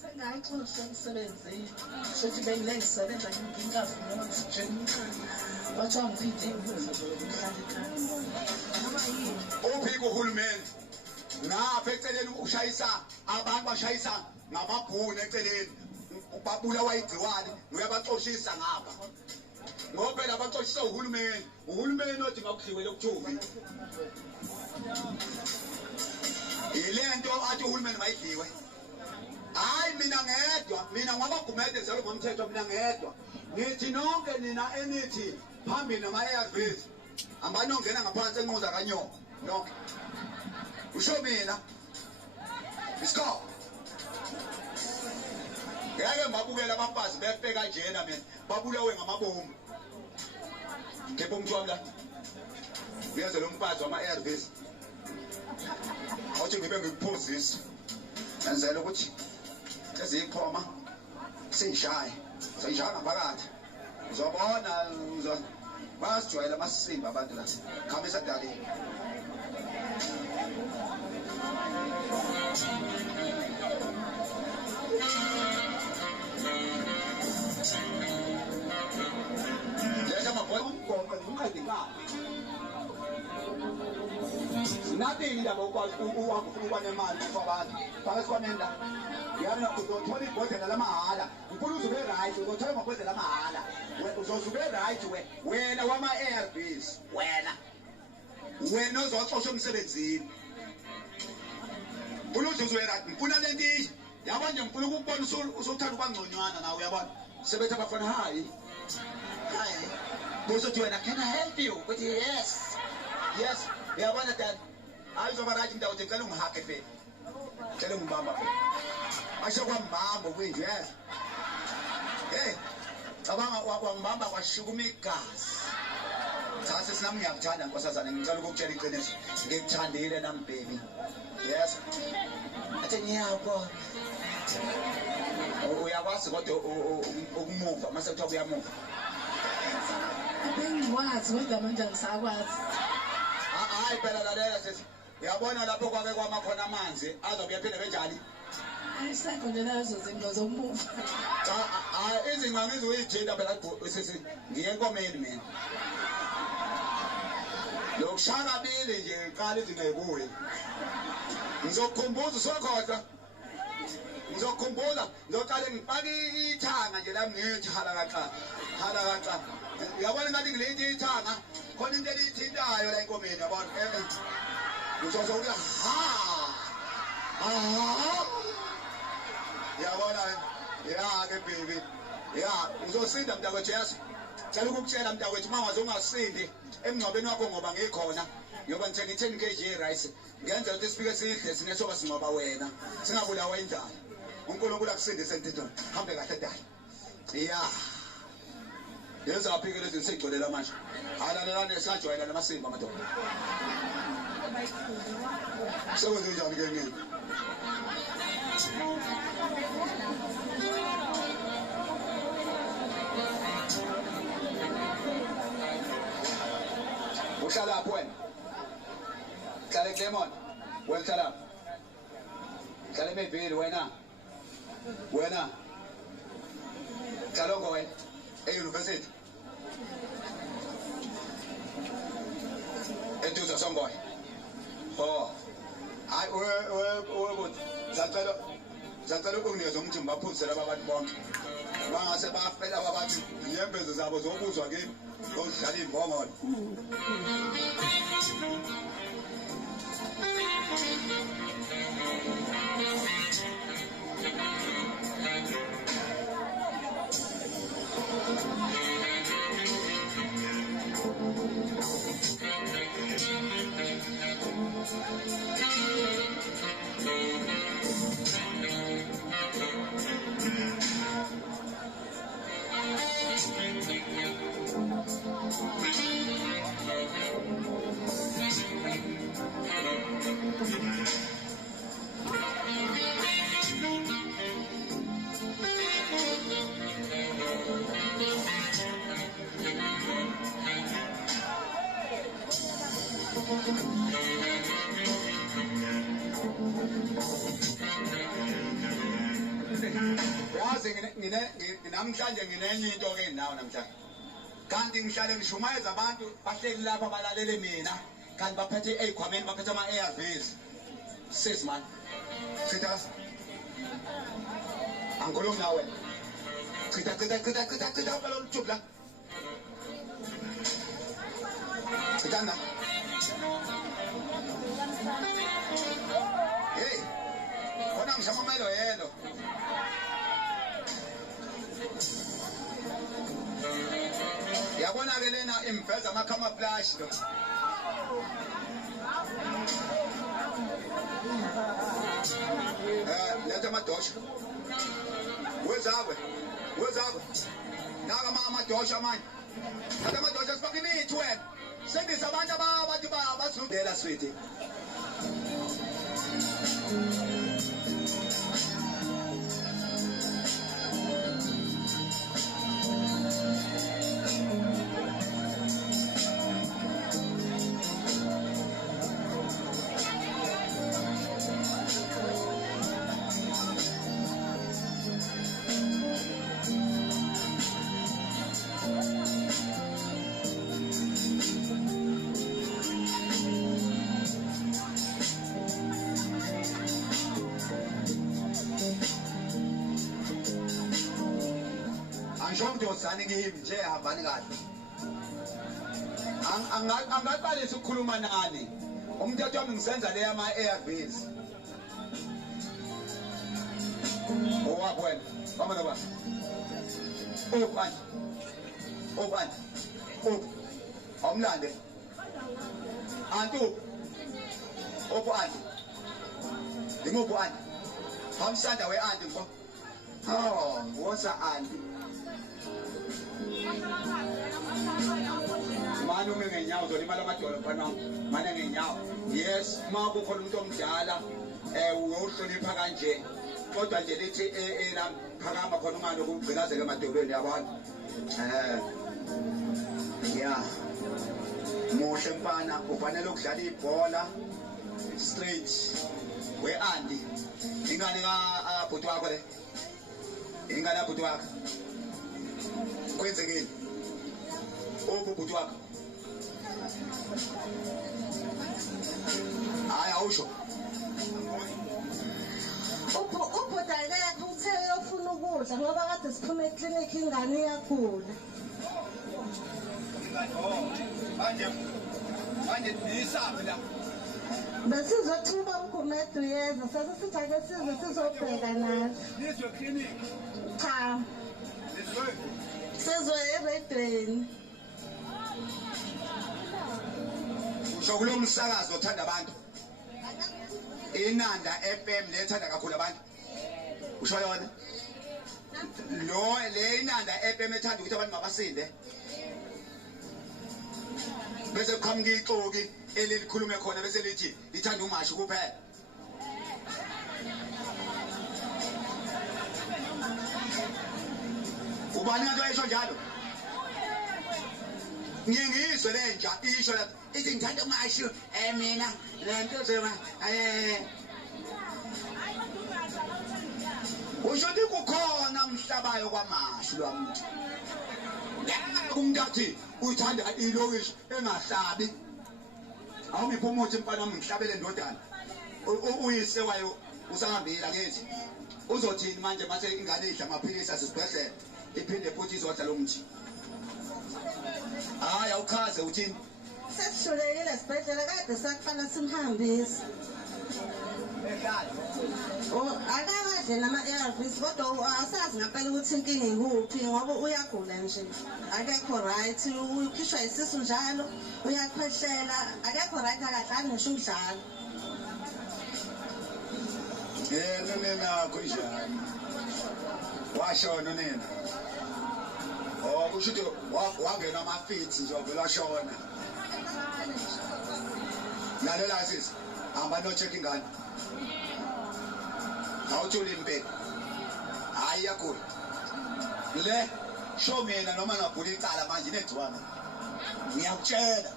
Sengaxoxa emsebenzini shothi bengilengisebenza ngingavuma nje bathiwa ngiphethe ukudla zokuhlala ekhaya noma yini uphiko uhulumeni ngapha eceleni ushayisa abantu bashayisa ngamabhunu eceleni babula wayigciwane uyabaxoshisa ngapha ngoba phela abaxoshisa uhulumeni othi ngakudliwe lokuthuvi ilento athi uhulumeni mayidliwe hayi mina ngwabagumede zalo ngomthetho mina ngedwa ngithi nonke nina enithi phambili nama-ARVs ambanongena ngaphansi enquza kanyoko nonke usho mina isikho ngeke ngibabukela abafazi befika njena mina babulawe ngamabomu kepha umuntu wami la uyeze lo mfazi wama-ARVs othi ngibe ngikuphuzisa ngenzela ukuthi eziyikhoma siyishaye ngaphakathi uzobona bayasijwayela amasimba abantu la khama esadaleni nothing indaba ukuba nemali kwabantu bakasikwamenda yana uzothola ibhodlela lamahhala ufuna uzube right uzothola amabhodlela lamahhala uzozube right wena wama-ARVs wena ozoxosha emsebenzini funa uzuzwe right ngifuna lento iyi yabona nje ngifuna ukukubona usuthanda uba ngconywana nawe uyabona sebethi abafana hayi bosothi wena can I help you uthi yes uyabona dad hayi uzoba right mntawo uthi ngicela ungihake fela ngicela ungibamba fela asho kwambamba kwinje yes hey cabanga wangibamba kwashukuma igazi cha sesinami ngiyakuthanda nkosazana ngicela ukukutshela iqiniso ngikuthandile nami baby yes athi ngiyabona uyakwazi kodwa ukumuva mase kuthiwa uyamuva bengikwazi kodwa manje angisakwazi hayi phela lalela sethi uyabona lapho kwake kwamakhona amanzi azobe yaphinde benjani ayisekho nje lezo zinto zomuva cha izinga ngizuyijinda phela sisi ngiye enkomeni mina lokushaya kabili nje iqala izinga ebuye ngizokukhumbuza usokhohlwa ngizoqale ngifake ithanga nje la ngithi hala kaqa uyabona ngathi ngilethi ithanga khona into elithintayo la enkomeni yabona uzozo uthi yabona ke baby uzosinda mntakwethu yazi cela ukukutshela mntakwethu mangaze ungasindi emngcwabeni wakho ngoba ngikhona ngoba ngithenga 10 kg rice ngenza ukuthi sifike sihle sine soba singcwaba wena singabulawa indlala uNkulunkulu akusindise entethweni hambe kahle dala yezaphi ke lezi seyigcolela manje halalelane sajwayela namasimba amadoda sewenze njani ke ngene uhlala lapho wena hlala eClermont wena hlala eMayville wena hlala wena e-university eduza songoya hayi webuthi zacela ukunginikeza umthi ngibaphuzisele abantu bonke bangase bafela abantu inyembezo zabo zokuzwa kimi odlala imbongolo Yazi namhlanje nginenye into ke nawo namhlanje. Kanti ngihlale ngishumayeza abantu bahleli lapha balalele mina kanti baphethe ezikhwameni baphethe ama-ARVs. Sis man. Chitha. Angolo nawe. Chitha balolu tshubla. Chitha na. Hey. Kona ngishamamelo yelo. Yabona ke lena imveza amakhama flash lo. Letha amadosha. Wezakwe. Naka amadosha manje. Letha amadosha sifake imithi wena. Sendisa abantu abathi bazudela sweetie. Ngizosani ngihimi nje ehambani kahle. Angaqalisa ukukhuluma nani. Umthetho wami ngisenza le ama-ARVs. Owapho wena. Vama noba. Ubani. Awumlande. Antu. Ubani. Ngimuphi anti? Hamsanda we-anti mfo. Oh, wosa anti. Manje ume ngenyawo uzolimala amadolo mfana manje ngenyawo. Yes, uma kukhona umuntu omdala uyohlonipha kanje. Kodwa nje lithi phakama khona ungalo kugcinazeke emadolweni yabantu. Yeah. Muhle mfana ufanele ukudlala ibhola straight. We-anti. Ingane kabhuti wakho le. Ingane kabhuti wakho. Kwenzekeni? Ubhuti wakho. Hayi awusho. Ubhuti akekho uthe uyofuna ukudla ngoba kade siphuma eklinikhi ingane iyagula. Manje nisabe la. Besizothuba umgumede uyeza sasisithi ake size sizobheka nathi. Nizwe clinic. Cha. Nizwe. Sizwe eredweni. Usho kulo msakazo othanda abantu. Inanda FM lethanda kakhulu abantu. Usho yona? Le Inanda FM ethanda ukuthi abantu mabasinde. Bese kuqhamuka ixoki elikhulume khona bese lithi lithanda umashi kuphela. Ubani kanti wayesho njalo? Ngiyizwe lenja isho ithi ngithanda umashi mina lento zema usho ukuthi kukhona umhlabayo kwamashi lwamuntu. Umuntu athi uthanda ilokishi engahlabi. Awumiphi umuthi mfana wami ngihlabele ndodana. Uyise wayo usahambile akithi. Uzothini manje mase ingane idla amaphilisi asesibhedlela iphinde futhi izodla lo muthi. Hayi awukhaze uthini? sesihlulekile esibhedlela kade sakufanele simhambise. Akakadle nama-ARVs kodwa asazi ngempela ukuthi inkinga ikuphi ngoba uyagula nje. Akekho right, ukhishwa isisu njalo, uyakhwehlela, akekho right akadlali ngisho umdlalo. Nina kunjani? Washona nina. Oh, kusho ukuthi wangena amafitsi nje wavela shona. Lalela sisi, hamba no check ingane. Awuthuli impela. Hayi yakho. Le show mina noma ngabhula icala manje negcwana. Ngiyakutshela.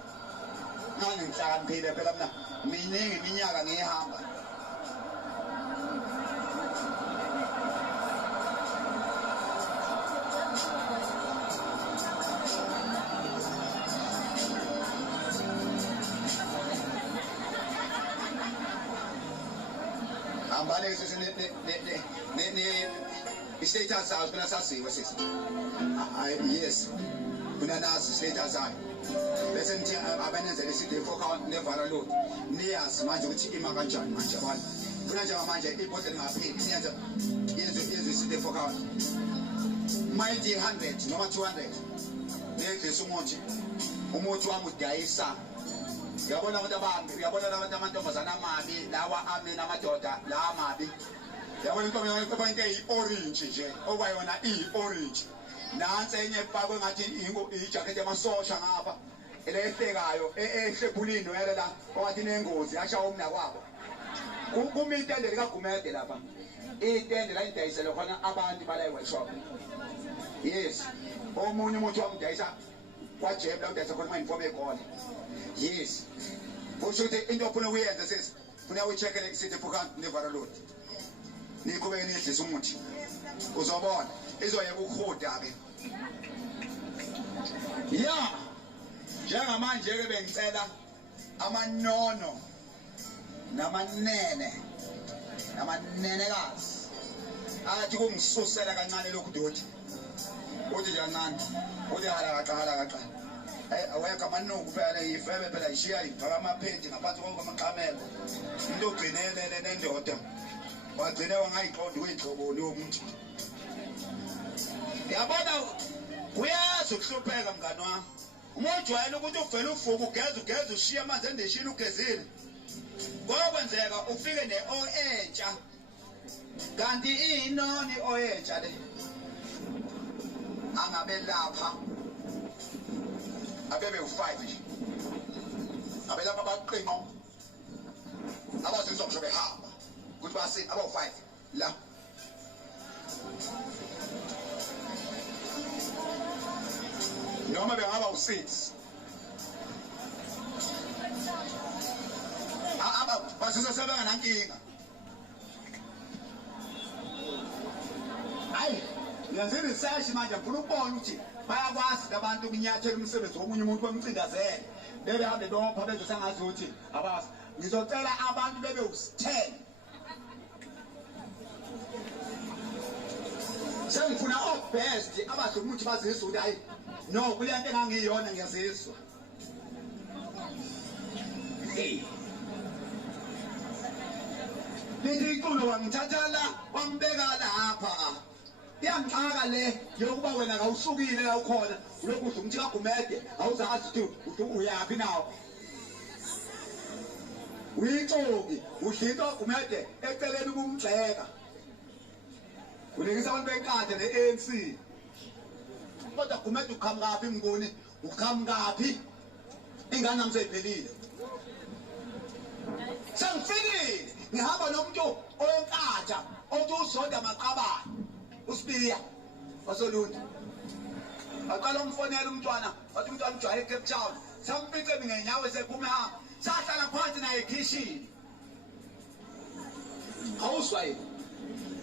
Ngani ngihlakaniphile phela mina. Miningi iminyaka ngihamba. Ambale sisi ne status house kuna sasiwe sisi. Yes. Kuna nazi status house. Bese nithi abanenze lesithi focus never load. Niyazi manje ukuthi ima kanjani manje abantu. Kuna nje manje ibhodle ngapheli niyenza yenze sithi focus. Mighty 100 noma 200. Nedlisa umuthi wami udayisa. Yabona abantu abambi, yabona abantu amantombazana amabi, lawa amina amadoda, la amabi. Yabona intombi into eyi-orange nje, okwayona iyi-orange. Nansi enye efakwe ngathi ijacket yamasosha ngapha, elehlekayo, ehlephulini yalela, okwathi nengozi, yashaya umnakwabo. Kuma itende likaGumede lapha. Itende la idayisele khona abantu bala e-workshop. Yes. Omunye umuthi wamdayisa kwaJeb la udayisa khona ma-inform ekhona. Yes. Kusho ukuthi into ofuna ukuyenza sisi, funa uyicheckele isithi focus never load. Niqhubeke nidlisa umuthi. Uzobona izoyeka ukuhuda ke. Ya. Njengamanje ke bengicela amanono namanenekazi. Athi kungisusela kancane lokhu doti. Uthi kancane. Uthi hala kaqa. Aweka manuku phela ifebe phela ishiya ifaka amaphendi ngaphansi konke amaqhamelo into ogcinele nendoda wagcine wangayiqondi uyinhloboni yomuntu. Yabona uyazi ukuhlupheka mngani wami. Uma ujwayele ukuthi uvele uvuka ugeza ushiya amanzi endishini ugezile. Kokwenzeka ufike ne-o entsha. Kanti inoni o entsha le. Angabe lapha. Abebe u5 nje. Abelapha abaqinqo. Abazizwa ngisho behamba. Kuthi basi aba5 la. Noma bengaba u6. Basise sebenga nankinga. Hayi, yenza research manje ngifuna ukubona ukuthi bayakwazi abantu ukunyathela umsebenzi womunye umuntu bemcindazele. Bebe hambe bopha benze sengazi ukuthi abazi. Ngizocela abantu bebe u10. Sengifuna obest abathi umuthi bazizwa ukuthi hayi no kule nto engangiyona ngiyazizwa. Hey. Lithi iculo wangithatha la wambeka lapha. Iyangixaka le yokuba wena awusukile la ukhona ulokhu uthi umthi kaGumede awuzazi ukuthi uyapi nawo. Uyixoki uhlito kaGumede eceleni kumgxeka. Ulekisa abantu benkathe ne-ANC. Kodwa Gumede ukhamngaphi mnguni? Ukhamngaphi? Ingane nami seyiphelile. Sengifikile ngihamba nomuntu owenkatha othi uZonda Maqabane. Usibiya wasoluntu. Aqala umfonela umntwana, wathi umntwana ujwayele eCape Town. Samfice ngenyawo esephuma ehamba. Sahlala phansi naye ekhishini. Awuswaye.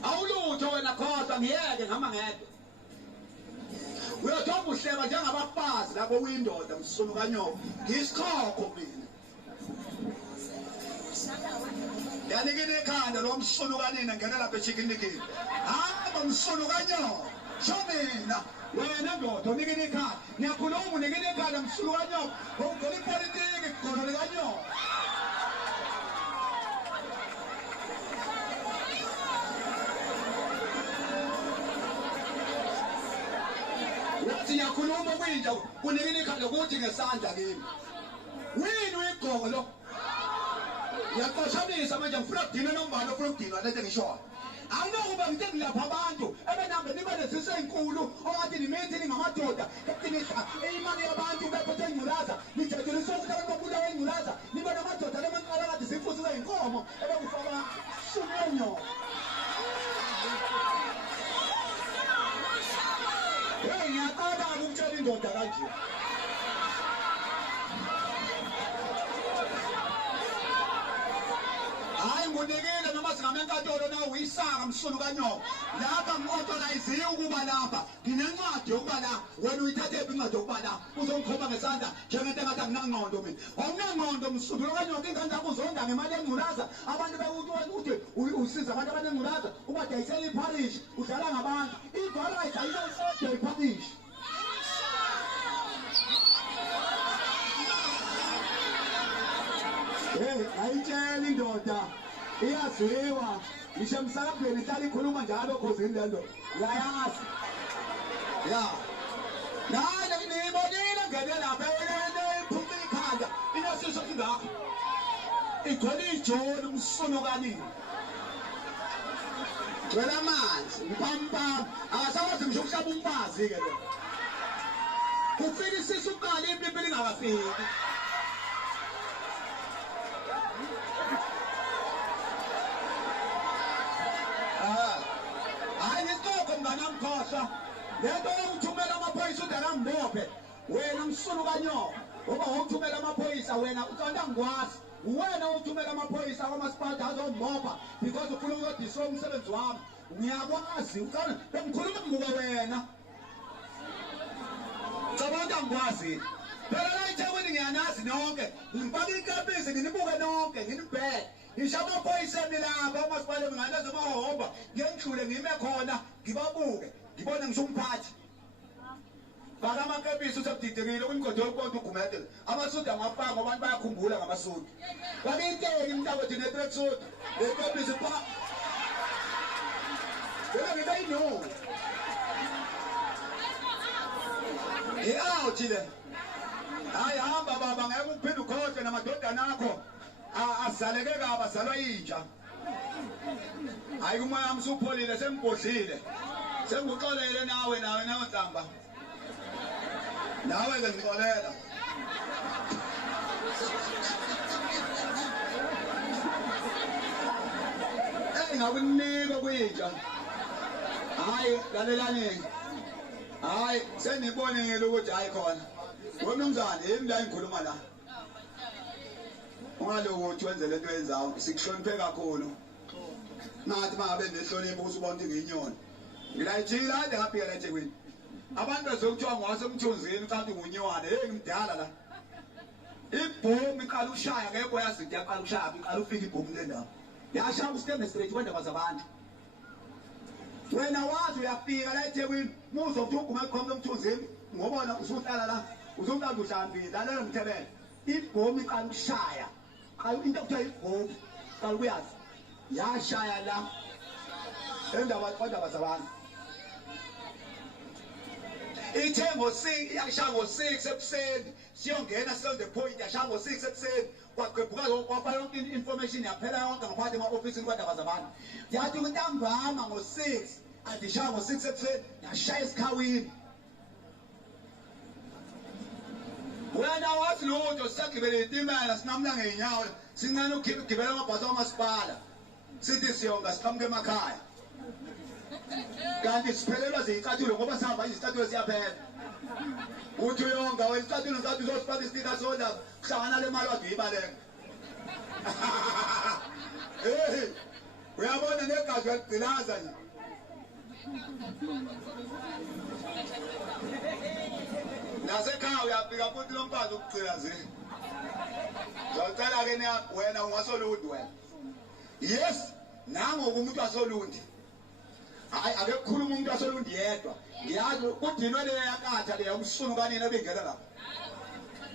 Awulutho wena kodwa ngiyeke ngama ngedwa. Uyathomba uhleba njengabafazi lapho uyindoda msunuka nyoko. Ngisikhokho mina. Yanikini ekhanda lo msunuka nina ngena lapha echicken licken. Hamba msunuka nyoko. Shomina. wena ndoda unikele ikhaya niyakhuluma unikele ikhaya msulu kanyoka ngokugcola ipolitiki kugqolole kanyoka wathi ngiyakhuluma kwinja unikele ikhaya ukuthi ngesandla kimi wini uyigqolo ngiyaqoshanisa manje ngifuna ukudina nombala ofuna ukudinwa lento engishoyo awunokuba ngithe ngilapha abantu ebenambe nibe nesise enkulu ongathi nimithi ningamadoda eqinisa imali yabantu bephethe ingculaza nijejulisa ukuthi abantu babulawa ingculaza nibe namadoda lemancala kade sifuthi kuyinkomo ebekufaka sumenyo ngiyaqala ukutshela indoda kanje hayi ngunikile noma singamenkantolo na uyisaka msulu kanyoka lapha ngi-authorize ukuba lapha nginencwadi yokuba la wena uyithathephi incwadi yokuba la uzongikhomba ngesandla njengento engathi anginangqondo mina awunangqondo msulu kanyoka ingane zakho uzonda ngemali engculaza abantu bekuthi usiza abantu abanengculaza ubadayisela ipharishi udlala ngabantu ibhala ayidayisela ipharishi ayitshela indoda iyaziwa ngisho emsakazweni ihlala ikhuluma njalo khosini le ndoda uyayazi ya nale niyibonile ngene lapha iphuma ikhanda inesiso singakho igcwele ijoni umsunukanini gcwele amanzi mpampam akasakwazi ngisho ukuhlaba umfazi-ke lo kufika isisu uqala impimpi lingakafiki hayi ngisoko mnganamkhohlwa lento yokuthumela amaphoyisa uDarambophe wena msulu kanyoka ngoba wokuthumela amaphoyisa wena uqonda ngikwazi wena wokuthumela amaphoyisa kwamasipalati azomopha because ufuna ukuyodiswa umsebenzi wami ngiyakwazi uqonda bengikhuluma mbuka wena cabanga ngikwazi phela la eThekwini ngiyanazi nonke ngifaka ikapisi nginibuke nonke nginibheke ngisho amaphoyisa lapha umasipala ngane zamahomba ngiyengidlule ngime khona ngibabuke ngibone ngisho umphathi baka amakepisi usebudidekile umgodi wonke ugumede amasudi angafaka abantu bayakhumbula ngamasudi bakinteki mntakwethu netracksuit lekepisi pa ngibe yino out le hayi hamba baba ngeke uphinde ukhohle namadodana akho azaleke kabi azalwa yinja hayi umoya wami usupholile sengibhodlile sengikuxolele nawe Ntsamba nawe ke ngixolela ngakunika kwinja hayi lalelani hayi senibonile ukuthi hayi khona wemnumzane yimi la ngikhuluma la ungalokuthi wenze lento yenzayo sikuhloniphe kakhulu nathi mangabe nehlonipho usubona ukuthi ngiyinyoni ngilayithile ade ngaphi la eThekwini abantu bazokuthiwa ngwasemthunzini kanti ngunywane ngimdala la ibhomu iqala ukushaya ngeke yazithi yaqala ukushaya iqala ufika ibhomu le ndawo yashaya usiteme straight kwendaba zabantu wena wazi uyafika la eThekwini muzo ukuthi ugume ekhombe emthunzini ngobona usuhlala la uzomlanda uhlambile lalela ngithebele ibhomu iqala ukushaya into ekuthiwa ibhomu qala ukuyazi yashaya la endaba zabantu ithe ngo-6 yashaya ngo-6 ekuseni siyongena siyonde point yashaya ngo-6 ekuseni kwaqebuka kwafaka yonke information yaphela yonke ngaphakathi ema-ofisini kwendaba zabantu yathi ntambama ngo-6 andishaya ngo-6 ekuseni yashaya esikhawini wena wathi lutho sisagibele itimela sinamla ngey'nyawo sincane ukugibela amabhasi wamasipala sithi siyonga siqhamuke emakhaya kanti siphelelwa ziyicathulo ngoba sihamba izicathulo siyaphela uthi uyonga wena isicathulo ngathi uzosifaka isitika sola kuhlangana le mali wade uyibaleka uyabona negazi uyagcilaza nje nasekhaya uyafika futhi lo mfazi ukugcilazini ngiyacela-ke wena ungasolundi wena yes nangoku umuntu wasolundi ake kukhuluma umuntu asolundi yedwa ngiyazi kudinwe le yakatha le umsunu kanina bengena lapha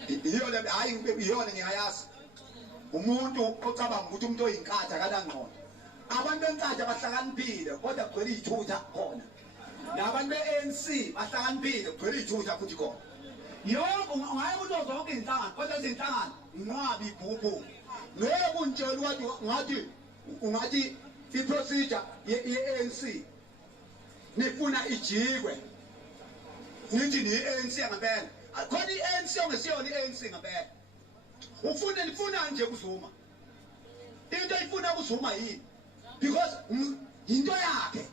iyona hayi iyona ngiyayazi umuntu ocabanga ukuthi umuntu oyinkatha kanangqondo abantu benkatha bahlakaniphile kodwa kugcwele ithutha khona nabantu be-ANC bahlakaniphile kugcwele ithutha futhi khona yonke ungaye kuzo zonke izinhlangano kodwa izinhlangano inqwabi ibhubhu ngeke kuntshela ukuthi ungathi i-procedure ye-ANC nifuna ijikwe nithi ni-ANC ngempela khona i-ANC ongesiyona i-ANC ngempela nifuna nje kuzuma into ifuna kuzuma yini because into yakhe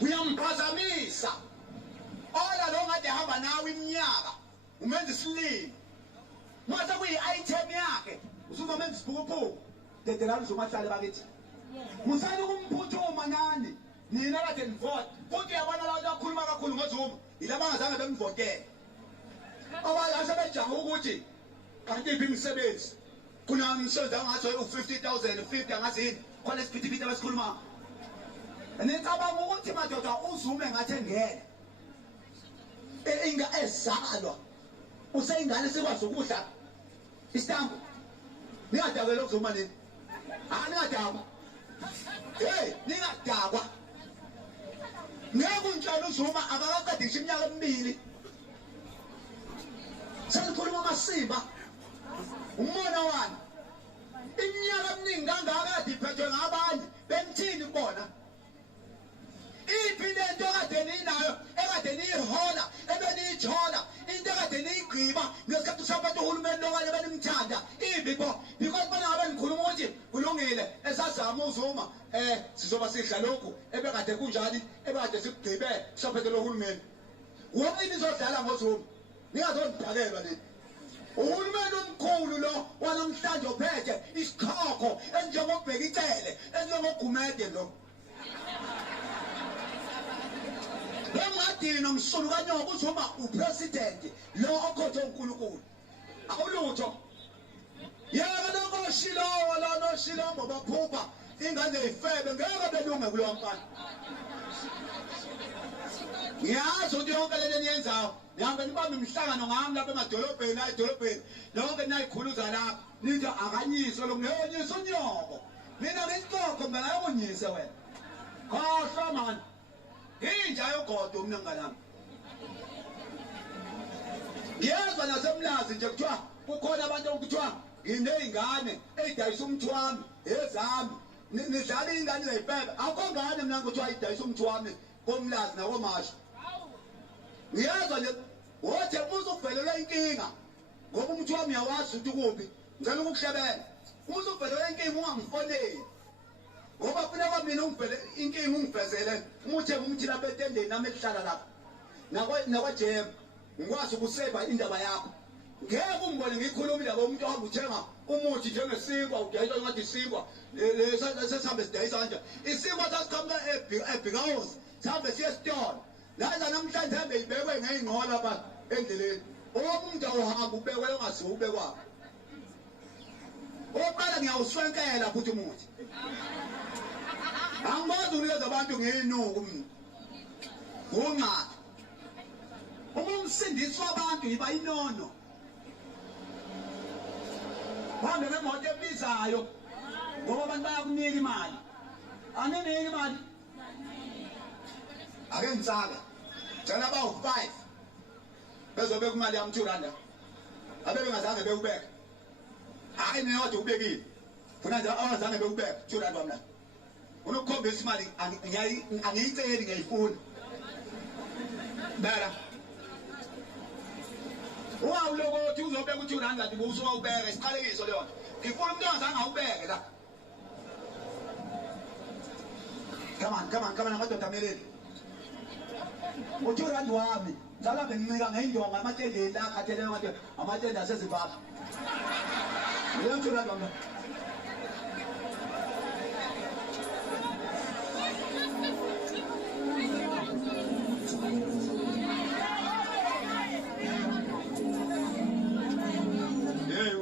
uyamphazamisa ola lo ngade hamba nawe iminyaka umenza isilimo mase kuyi-item yakhe usuzomenza isiphukuphuku dedelani uzomahlale bakithi musani ukumphuthuma nani nina kade nivota futhi uyabona la akhuluma kakhulu ngozuma yila bangazange bemvotele abanye sebejaha ukuthi kanti iphi imisebenzi kunamsebenzi angathi u-50,000 50 angazini khona isiphithiphithi abasikhuluma nicabanga ukuthi madoda uzume ngathi engene ezalwa useyingane sikwazi ukudla isitambu ningadakela ukuzuma nini ningadakwa ningadakwa ngeke untshela uzuma akakaqedisha iminyaka emibili senikhuluma amasimba umona wani iminyaka eminingi kangaka kade iphethwe ngabanye bemthini bona iphi lento ekade ninayo ekade niyihola ebeniyithola into ekade niyigqiba ngesikhathi usaphatha uhulumeni lokanye benimthanda iphi bo because bona ngabe nikhuluma ukuthi kulungile esazama uzuma sizoba sidla lokhu ebekade kunjani ebekade sikugqibe kusaphethe lo hulumeni wonke nizodlala ngozuma ningazondakelwa nini uhulumeni omkhulu lo wanamhlanje ophethe isikhokho enjengobheka icele enjengogumede lo bengadini umsulu kanyoka uzoma upresident lo okhothe uNkulunkulu awulutho yeke nokoshilo lo noshilombo baphupha ingane ifebe ngeke belunge kulo mfana ngiyazi ukuthi yonke lento eniyenzayo nihambe nibambe imihlangano ngami lapha emadolobheni edolobheni lonke nayikhuluza lapha nithi akanyiswe lo ngiyonyisa unyoko mina ngisixoxo mina ngayonyise wena khohlwa mani inja yogodo mina nganami ngiyezwa nasemlazi nje kuthiwa kukhona abantu okuthiwa nginey'ngane ey'dayisa umuthi wami ezami nidlala iy'ngane zayibhebe akho ngane mina kuthiwa idayisa umuthi wami komlazi nakomasha ngiyezwa nje wothi umuze ukuvelelwa inkinga ngoba umuthi wami uyawazi ukuthi kuphi ngicela ukukuhlebela umuze ukuvelelwa inkinga ungangifoneli ngoba funa kwamina ungivele inkinga ungivezele umuthi umuthi lapha etendeni nami ehlala lapha nakwajem ngikwazi ukuseva indaba yakho ngeke ungibone ngikhuluma indaba umuntu ohamba uthenga umuthi njengesinkwa udayisa ngathi isinkwa sesihambe sidayisa kanje isinkwa sasiqhamuka eBighouse sihambe siye esitolo laza namhlanje hambe ibekwe ngey'ngqola lapha endleleni omuntu awuhamba ubekwe ongasiwo ubekwapho oqala ngiyawuswenkela futhi umuthi angikwazi ukunikeza abantu ngeyinuku mina ngungqaka uma umsindisi wabantu yiba inono hambe ngemoto ebizayo ngoba abantu bayakunika imali aninika imali ake ngitsaka njalo abawu-5 bezobeka imali yami 2 randa abe bengazange bewubeka hayi niyodwa ubekile funa nje abazange bewubeka 2 randa wami la unokukhombisa imali angiyiceli ngiyayifuna bela ungawulokothi uzobeka u2 randa ngathi usuka ubeka isiqalekiso leyo nto ngifuna umuntu ongazange awubeke la come on amadoda ameleli u2 randa wami njalo bengincika ngeyindonga amatendeni la akhatheleyo amatende asezimbabwe leyo 2 randa wami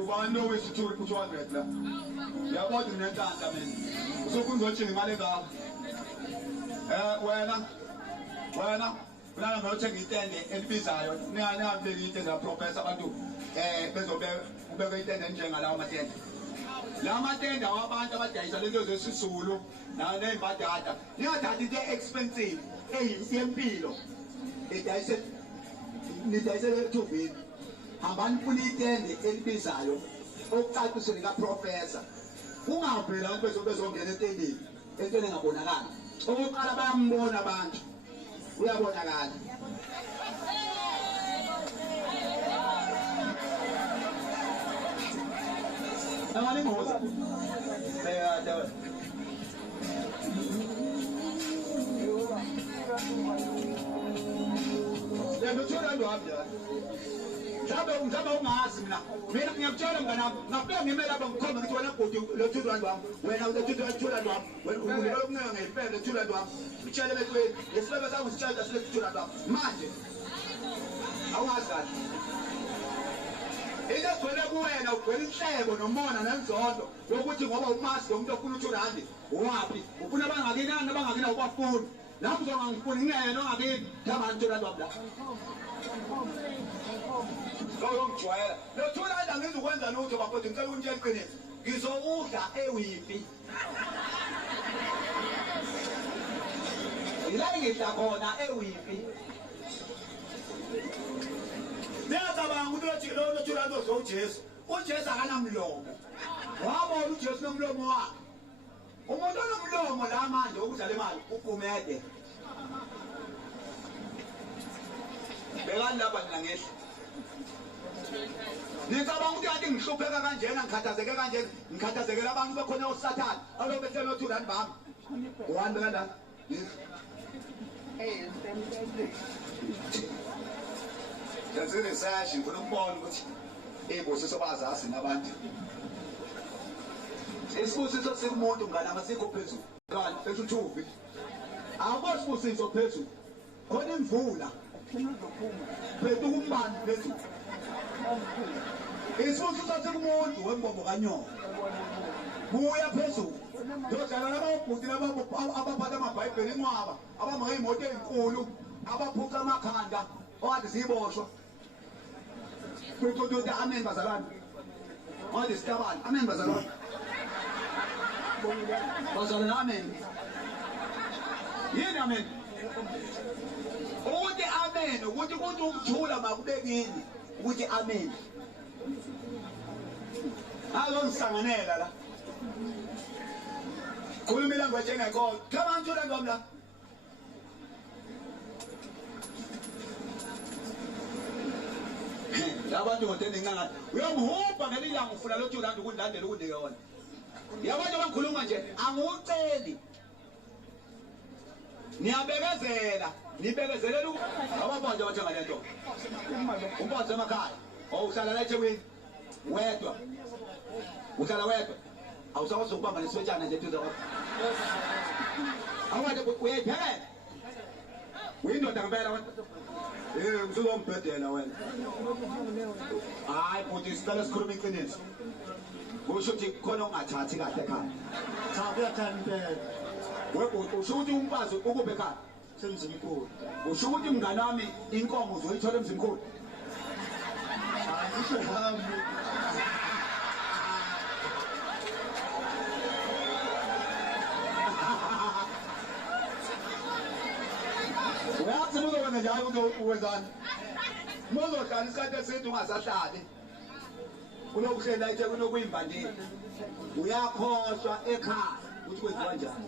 ubani ngubani owesho 200 la yabona unentanta mina usokunzotshinga imali engaka wena ulana ngiyothenga itende elibizayo niyabeka itende la-professor abantu ubeka itende enjengalawo matende la matende awabantu abadayisa lento zesisulu ney'mbadada ningathathi into e-expensive eyempilo nidayisele ethuvini hambani funa itende elibizayo okucaciswe lika-professor kungavela abantu bezongena entendeni engabonakali okokuqala bayambona abantu uyabonakala abaningoza lentuthola lwami mhlawumbe ungazi mina ngiyakutshela mnganami ngafika ngimele aba ngikhombe ngithi wena bhuti lethula lwami wena lethula lwami wena okunceka ngempela lethula lwami utshele betweni lesibebe sakho sitshela silethula lwami manje awungazi kahle into egcwele kuwena ugcwele inhlebo nomona nenzondo yokuthi ngoba umazi lo muntu ofuna u-200 waphi ufuna abangakinani abangakina ubafuni nami uzongangifuni ngingena ongakini khamani lethula lwami la ngiyongijwayela lo-200 angizukwenza lutho bafowethu ngicela ukunitshela iqiniso ngizowudla ewipi yila ngidla khona ewipi niyacabanga ukuthi lo-200 ozwa ujesu ujesu akanamlomo wabona ujesu nomlomo wakhe umuntu onomlomo la manje wokudla le mali ugumede bekani lapha mina ngehla ngicabanga ukuthi kanti ngihlupheka kanjena ngikhathazeke kanjena ngikhathazekela abantu bekhona osathane alobe bethela o-200 bami uhambe kanjani ngenziresearch ngifuna ukubona ukuthi iy'busiso bazazi nabantu isibusiso sikumuntu mnganami asikho phezulu kanti esuthuvi akukho sibusiso phezulu khona imvula phethu kumbani phezulu isibusiso sikumuntu wembombo kanyoko buya phezulu yodlala lababhuti abaphatha amabhayibheli inqwaba abamangey'moto ey'nkulu abaphuca amakhanda okade ziyiboshwa kwetotota amen bazalwane okade sitabane amen bazalwane bazalwane amen yini amen ukuthi amen ukuthi kuthi ukuthula makubekini ukuthi amen azongihlanganela la khuluma ilangweji engekhoyo khamani thula lwami la labantu ngoteninqanga uyomhubha ngelilanga ufuna lo-200 ukundilandela ukundike yona yabantu abangikhuluma nje angiwuceli niyabekezela nibekezelela ababanje bathenga le nto umponze emakhaya uhlala la eThekwini wedwa uhlala wedwa awusakwazi ukubamba nesibetshana nje eduze kwakho awukade uyayiphekela uyindoda ngempela wena ngizombhedela wena hayi bhuti sicela sikhuluma iqiniso kusho ukuthi khona ungathathi kahle ekhaya cha kuyathanda impela webhuti usho ukuthi umfazi ukuphi ekhaya semzimkhulu usho ukuthi mngane wami inkomo uzoyithola emzimkhulu ayisho hami uyazi uzokwenza njalo uwenzani muzohlala isikhathi eside ungasahlali unokuhlela eThekwini okuyimbandile uyakhohlwa ekhaya ukuthi kwenziwa njani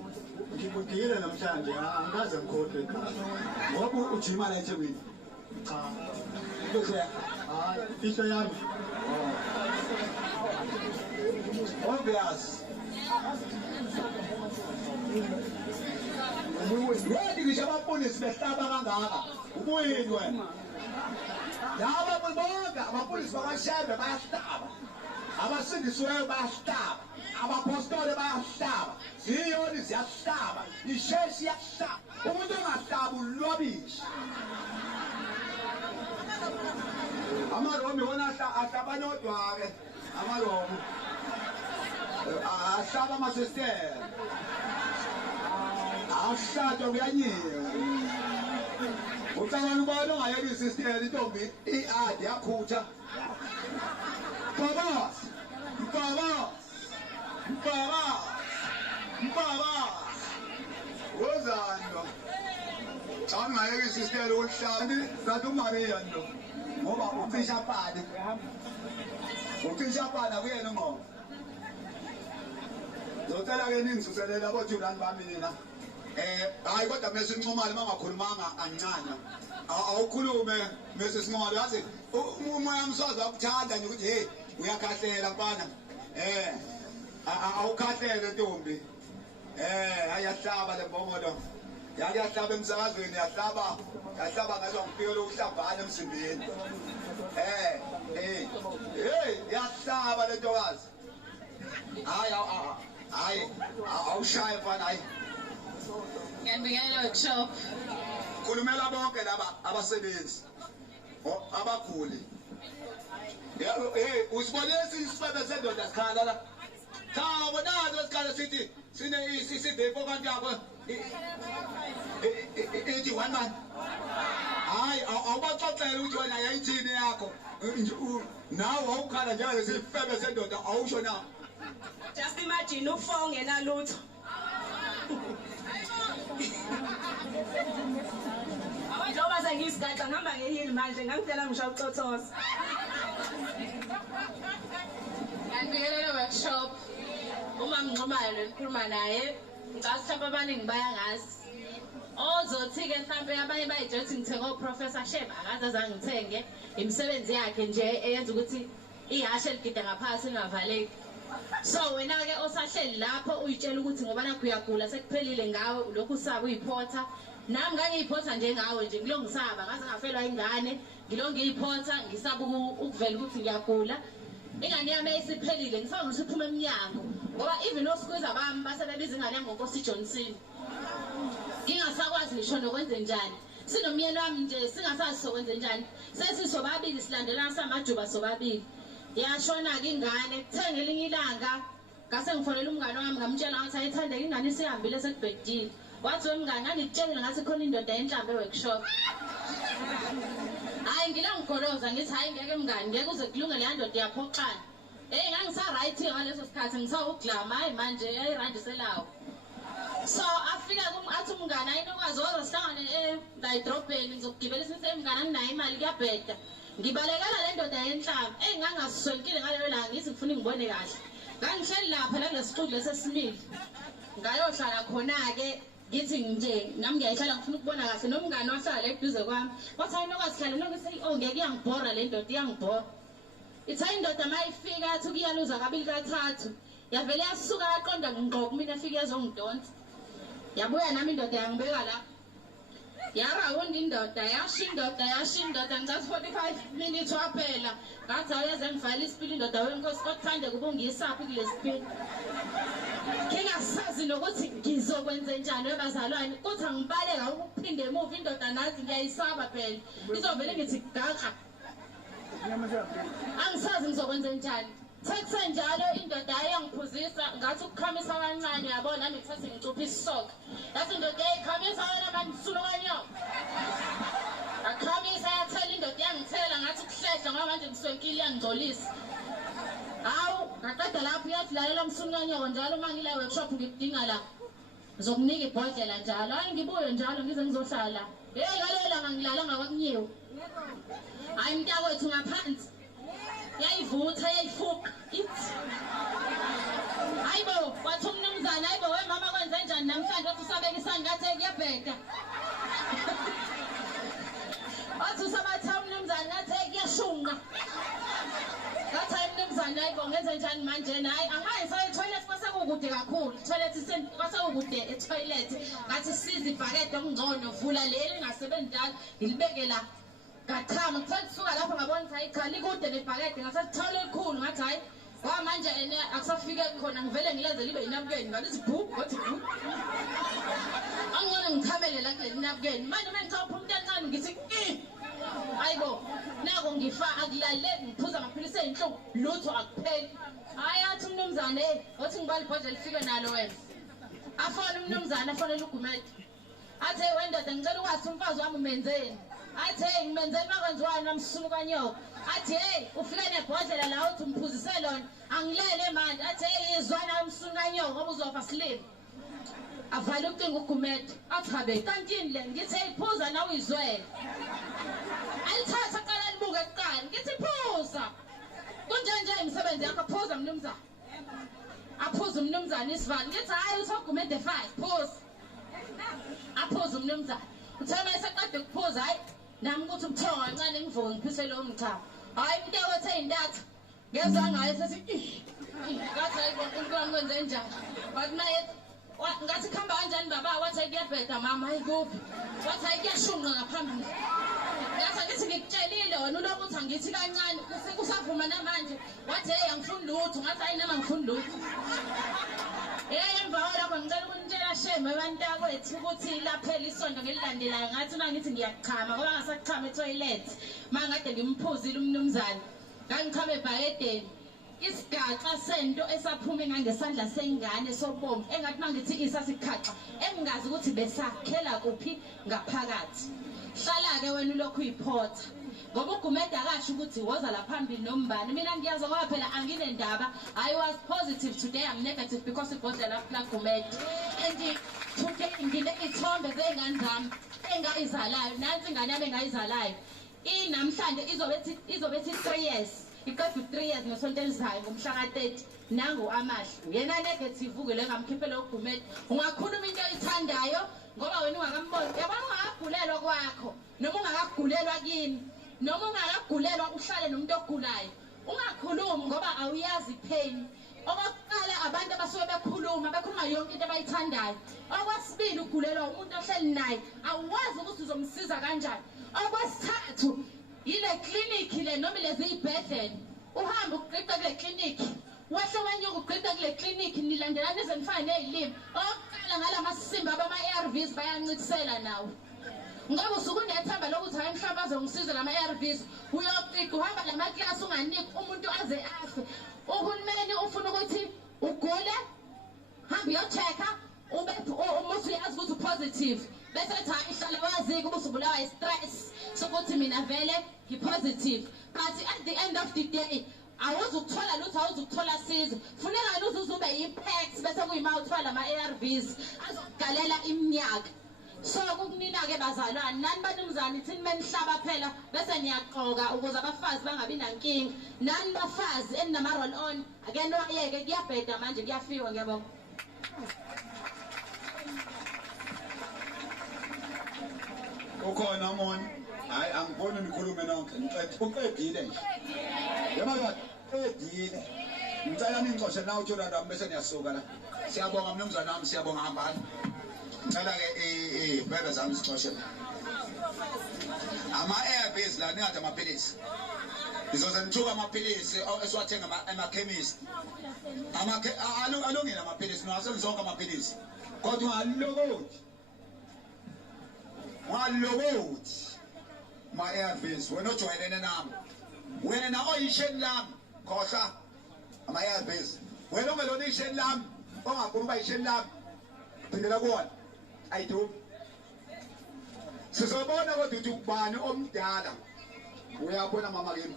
ngikudile namhlanje angikaze ngikhohlwe ekhaya ngoba ujima la eThekwini cha bese hayi ifihlo yami obvious yedi ngisho abapolisi behlaba kangaka ubuyini wena laba bonke abapolisi bakashembe bayahlaba abasindisiweyo bayahlaba abapostoli bayahlaba ziyoni ziyahlaba isheshi iyahlaba umuntu ongahlaba ulwabisha amaromi wona ahlaba nodwa-ke Amalungu. Ahlaba ama-system. Ashada kuyanyiwe. Ucabanga ubani ongayeka i-system intombi i-adi yakhutha. Baba. Wozando. Cha ngayeka i-system ukuhlala zathi uMaria ndo. Ngoba ucisha pade. Ucisha pade kuyena ngoba. Zocela ke ningisuselela abothulani bami nina. Hayi kodwa mase sincomale mangakhulumanga ancane. Awukhulume mase sincomale yazi umoya umswazi akuthanda nje ukuthi hey uyakhahlela mfana. Awukhahlele ntombi. Ayahlaba le mbomodo. Yahlaba emsakazweni yahlaba ngathi ngifike lokuhlambana emzimbeni. Yahlaba le ntokazi. Hayi awushaye mfana hayi. Ngiyabingelela workshop. Khulumela bonke laba abasebenzi abaguli. Usibone isifebe sendoda sikhala la. Cha bonazo sikhala sithi sine iside kanti yakho. Ithi one man. Hayi awubaxoxela ukuthi wena yayithini yakho. Nawe awukhala njalo sifebe sendoda awusho na. Just imagine ufo ngenalutho. Njengoba sengisigaxa ngihamba ngehili manje ngangitshela ngisho ucothoza. Ngiyabingelela workshop. Uma ngixhumana ngikhuluma naye, ngicela mhlawumbe abaningi bayangazi. Ozothi-ke mhlawumbe abanye bayijothi ngithenge oProfessor Sheba akaze azange ngithenge. Imisebenzi yakhe nje eyenza ukuthi ihashe ligide ngaphansi lingavaleki. So wena-ke osahleli lapho uyitshela ukuthi ngoba nakho uyagula sekuphelile ngawe lokhu usaba uyiphotha. Nami ngangiyiphotha njengawe nje ngilongisaba ngaze ngafelwa ingane ngilongiyiphotha ngisaba ukuvela ukuthi ngiyagula. Ingane yami isiphelile ngisaba ngisho iphuma eminyango ngoba even osikwiza bami basebebiza ingane yami ngoNkosi Johnson. Ngingasakwazi ngisho nokwenze njani. Sinomyeni wami nje singasazi sokwenze njani. Sesisobabili silandelana samajuba sobabili. Yashona-ke ingane kuthenga elinye ilanga ngase ngifonela umngane wami ngamtshela ngathi ayithandeka ingane isihambile sekubhedile. Wathi wemngane ngangitshela ngathi khona indoda yenhlambe workshop. Hayi ngilangigoloza ngithi hayi ngeke mngane ngeke uze kulunge leya ndoda yaphoxana. Ngangisa-right ngaleso sikhathi ngisawuglama hayi manje yayirandiselawo. So afika athi umngane ayinokwazi oza sihlangane la edrobheni ngizokugibela isemngane anginayo imali kuyabheda. Ngibalekela le ndoda yenhlamba engangaswenkile ngaleyo langa ngithi ngifuna ngibone kahle. Ngangihleli lapha la kulesixuku lesesimile. Ngayohlala khona-ke ngithi nje nami ngiyayihlala ngifuna ukubona kahle nomngane wahlala la eduze kwami. Wathi ayinokwazi hlala ngithi ngeke iyangibhora le ndoda iyangibhora. Ithi indoda mayifika athi kuyaluza kabili kathathu. Yavele yasuka yaqonda ngqo kumina afike yazongidonsa. Yabuya nami indoda yangibeka la. Yarawunda indoda yasha indoda ngicathi 45 minutes waphela ngathi awuyaze ngivala isipili indoda wenkosi kokuthande kube ungiyisaphi kulesipili ngingasazi nokuthi ngizokwenze njani webazalwane kuthi angibaleka ukuphinde emuva indoda nathi ngiyayisaba phela izovele ngithi gaga angisazi ngizokwenze njani sekusenjalo indoda ayangiphuzisa ngathi ukukhamisa kancane yabona nami ngithathe ngicupha isisoka yathi indoda eyikhamisa wena manje sulokanyoko akhamisa yathela indoda yangithela ngathi kuhlehla ngoba manje ngiswenkile yangigcolisa hawu ngaqeda lapho yathi lalela msulukanyoko njalo uma ngile workshop ngikudinga la ngizokunika ibhodlela njalo hayi ngibuye njalo ngize ngizohlala ngalelela ngangilala ngakwakunyewu hayi mntakwethu ngaphansi yayivutha yayifuqa ithi hayibo wathi umnumzane hayibo wemama kwenze njani namhlanje wathi usabeka isandla ngathi kuyabheda wathi usabatha umnumzane ngathi kuyashunqa ngathi hayi mnumzane hayibo ngenze njani manje hayi angayi sayetoilet kwasekukude kakhulu toilet kwasekukude etoilet ngathi siza ibhakede okungcono vula leli lingasebenzi njalo ngilibeke la ngathama kuthe kusuka lapho ngabona ukuthi hayi cha likude nebhakede ngasethole elikhulu ngathi hayi manje ene akusafike khona ngivele ngileze libe yinabukeni ngalithi bhu ngothi bhu angibona ngithamele la kuleli nabukeni manje uma ngicapha umuntu encane ngithi Hayibo, nako ngifa akulaleli ngiphuza amaphilisi enhlungu lutho akupheli. Hayi athi umnumzane othi ngibali ibhodlela lifike nalo wena. Afona umnumzane afonela uGumede. Athi wendoda ngicela ukwazi umfazi wami umenzeni. Athi hey ngimenzeni makwenziwani namsulu kanyoka. Athi hey ufike nebhodlela la uthi umphuzise lona angilele manje. Athi hey izwana umsulu kanyoka ngoba uzofa silimi. Avala ucingo uGumede. Athi habe kanti yini le ngithi eyiphuza nawe uyizwele. Alithatha qala libuke kuqala ngithi phuza. Kunjenje imisebenzi yakho phuza mnumzane. Aphuza umnumzane isivalo ngithi hayi uSogumede 5 phuza. Aphuza umnumzane. Uthe mase qade ukuphuza hayi nami ukuthi ubuthongo kancane ngivuke ngiphise lo mchamo. Hayi into wethe indatha. Ngezwe ngayo sethi ngathi hayi uNkulunkulu wenze njani. Bathi naye ngathi khamba kanjani baba wathi kuyabheda mama ayikuphi. Wathi ayikuyashunqa ngaphambili. Ngathi ngithi ngikutshelile wena uloku uthi angithi kancane kusavuma namanje. Wathi hey angifuni lutho ngathi hayi nama ngifuni lutho. Emva kwalokho ngicela ukunitshela shame abantakwethu ukuthi laphela isonto ngelilandelayo ngathi uma ngithi ngiyachama ngoba ngasachama etoilet mangade ngimphuzile umnumzane ngangichama ebhakedeni isigaxa sento esaphuma ngangesandla sengane sobomvu engathi mangithi isasikhaxa engingazi ukuthi besakhela kuphi ngaphakathi hlala ke wena ulokhu uyiphotha ngoba uGumede akasho ukuthi woza la phambili nombani mina ngiyazi ngoba phela anginendaba I was positive today I'm negative because ibhodlela la Gumede and today ngine ithombe zengane zami engayizalayo nansi ingane yami engayizalayo namhlanje izobethi 3 years iqeda 3 years ngesonto elizayo ngomhla ka30 nangu amahla yena negative ukele ngamkhiphela uGumede ungakhuluma into oyithandayo ngoba wena ungakamboni yabona ungakagulelwa kwakho noma ungakagulelwa kini noma ungakagulelwa uhlale nomuntu ogulayo ungakhulumi ngoba awuyazi pain okokuqala abantu abasuke bekhuluma yonke into abayithandayo okwesibili ugulelwa umuntu ohleli naye awazi ukuthi uzomsiza kanjani okwesithathu ile clinic le noma lezi ibhedlela uhamba uqeda kule clinic wahle wanyuka uqeda kule clinic nilandelana izenifana nezilimi oqala ngalamasimba abama ARVs bayancikisela nawe ngoba usuku unethemba lokuthi hayi mhlawumbe azongisiza lama ARVs uyoqika uhamba lama class unganiki umuntu aze afe uhulumeni ufuna ukuthi ugule hamba uyochecka umuthi uyazi ukuthi upositive bese ethi hayi ihlale wazi ukuba usubulawa istress sokuthi mina vele ngipositive but at the end of the day awuzukuthola lutho awuzukuthola sizo funeka yena uzube yipex bese kuyima uthwala ama ARVs azokugalela iminyaka so kukunina ke bazalwane nani banumzane ithini menihlaba phela bese niyaqoka ukuze abafazi bangabi nankinga nani bafazi enama roll on ake noyeke kuyabheda manje kuyafiwa ngiyabonga ukhona mona hayi angiboni nikhulume nonke uqedile nje yabona edile ngicela ningixoshe nawe uThulani bese niyasuka la siyabonga mnumzane wami siyabonga hambani ngicela ke brother zami sixoshe ama ARVs la ningathi amaphilisi izoze nithuka amaphilisi esiwathenga emakhemisi alungile amaphilisi ngasenzonke amaphilisi kodwa ngalokuthi ma ARVs wena ojwayelene nami wena na oyisheni lami khohla ama ARVs wena ungelona isheni lami ongakhuluma isheni lami phindela kuwona ayidu sizobona kodwa ukuthi ubani omdala uyabona mama kimi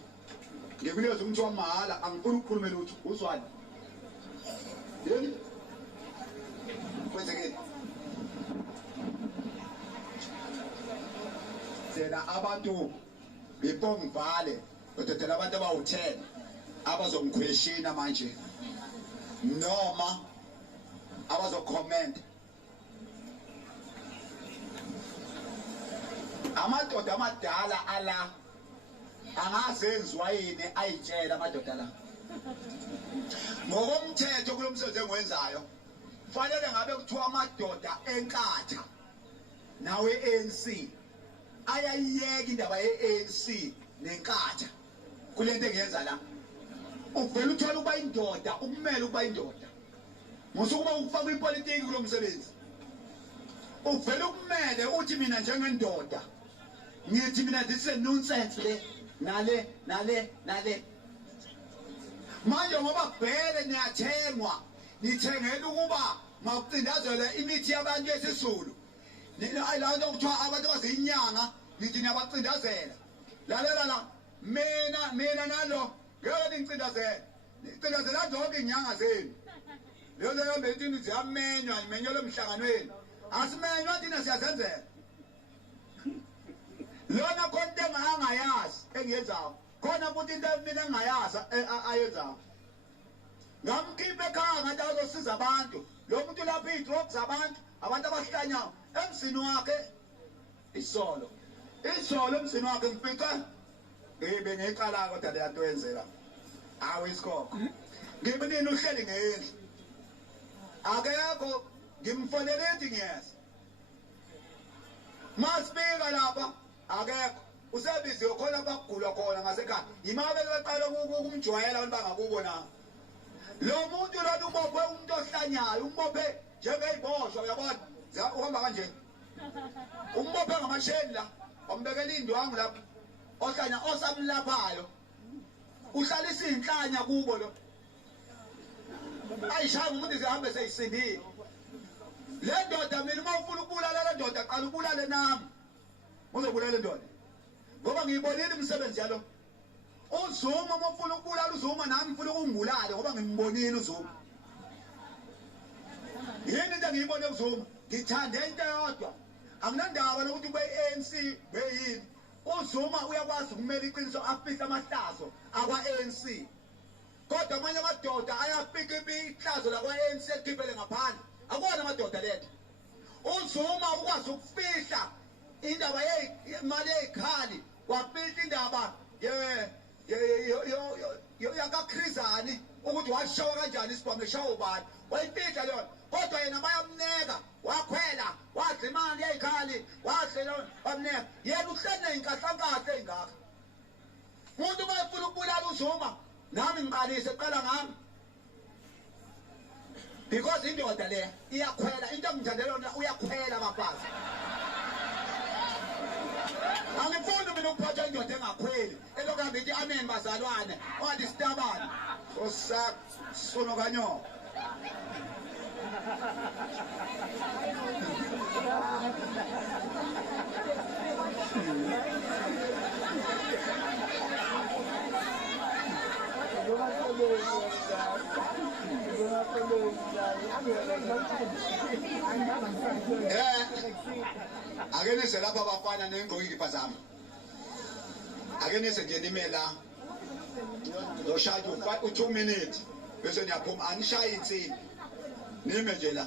ngikuleza umuntu wamahala angifuni ukukhuluma lutho uzwani yini kwenzekeni thina abantu bepongivale kodwa thina abantu abawu10 abazongiquestiona manje noma abazocomment amadoda amadala ala angazenziwa yini ayitshela amadoda la ngokomthetho kulomsebenzi engiwenzayo fanele ngabe kuthiwa amadoda enkatha nawe ANC ayayiyeka indaba ye-ANC nenkatha kulento engiyenza la uvela uthola ukuba indoda ukumele ukuba indoda ngosukuba ukufaka ipolitiki kulomsebenzi uvela ukumele uthi mina njengendoda ngithi mina this is nonsense le nale manje ngoba bhele niyathengwa nithengela ukuba makucindazele imithi yabantu yesizulu ayilando kuthiwa abantu bazinyanga nithi niyabacindazela lalela la mina nalo ngeke ngicindazela zonke inyanga zenu leyo yambe into ziyamenywa imenyelwe emhlanganweni asimenywa thina siyazenzela lona konke engayazi engiyenzayo khona futhi into mina engayazi ayenzayo ngamkhiphe ekhaya ngathi azosiza abantu lo muntu lapha i-drugs abantu abahlanyayo emzini wakhe isolo emzini wakhe ngifica ngibe ngeqala kodwa leyanto yenzeka awu isikhokho ngibe nini uhleli ngendlu akekho ngimfonele ethi ngiyeza masifika lapha akekho usebiziwe khona bakugula khona ngasekhaya yimabe beqala ukumjwayela abantu bangakubo na lo muntu lona ubophe umuntu ohlanyayo umbophe njengeyibosha uyabona uhamba kanje umbophe ngamasheni la wambekela indwangu lapha ohlanya osamlaphayo uhlalisa inhlanya kubo lo ayishaya umuntu zihambe seyisindile le ndoda mina uma ufuna ukubulala le ndoda qala ubulale nami uzobulala le ndoda ngoba ngiyibonile imisebenzi yalo uZuma uma ufuna ukubulala uZuma nami ngifuna ukungibulala ngoba ngimbonile uZuma yini into engiyibone uZuma ngithande into yodwa anginandaba lokuthi kwe-ANC beyini uZuma uyakwazi ukumela iqiniso afihla amahlazo akwa-ANC kodwa amanye amadoda ayafika ihlazo lakwa-ANC elikhiphele ngaphandle akona amadoda letho uZuma ukwazi ukufihla indaba yemali yeyikhali wafihla indaba yakaKhrizani ukuthi washawa kanjani isibhamu eshawa ubani wayifihla leyo kodwa yena bayamneka wakhwela wadla imali yeyikhali wadlela bamneka yena uhleli ney'nkahlankahla ey'ngaka umuntu uma efuna ukubulala uZuma nami ngiqalise eqala ngami because indoda le iyakhwela into engithandela yona uyakhwela abafazi angifuni mina ukuphatha indoda engakhweli elokuhambe ithi amen bazalwane wadistabane osasono kanyoka ake nise lapha abafana nengqoki ikipa zami ake nise nje nime la zoshaya u2 minutes bese niyaphuma anishaye insini nime nje la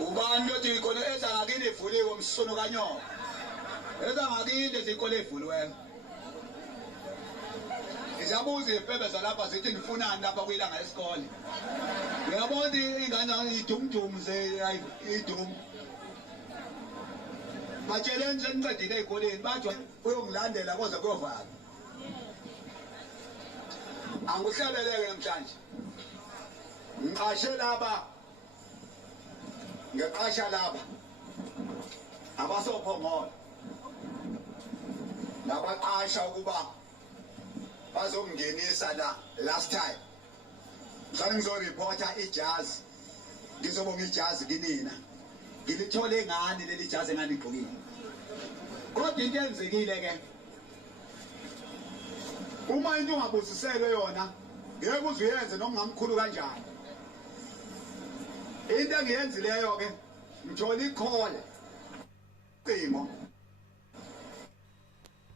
ubani othi ikole ezangakini ivuliwe umsono kanyoka ezangakini izikole evuliweyo izabuza ifebe zalapha zithi nifunani lapha kuyilanga lesikole uyabona ingane idumdum idum batsheleni seniqedile ey'koleni bathi uyongilandela koze kuyovala angihlebeleke namhlanje ngiqashe laba ngiqasha laba abasophongolo nabaqasha ukuba bazongingenisa la last time mhlawumbe ngizoreporta ijazi ngizobonga ijazi kinina ngilithole ngani leli jazi engaligqokile kodwa into eyenzekile ke uma into ungabusiselwe yona ngeke uze uyenze noma ngamkhulu kanjani into engiyenzileyo ke ngithola ikhole cimo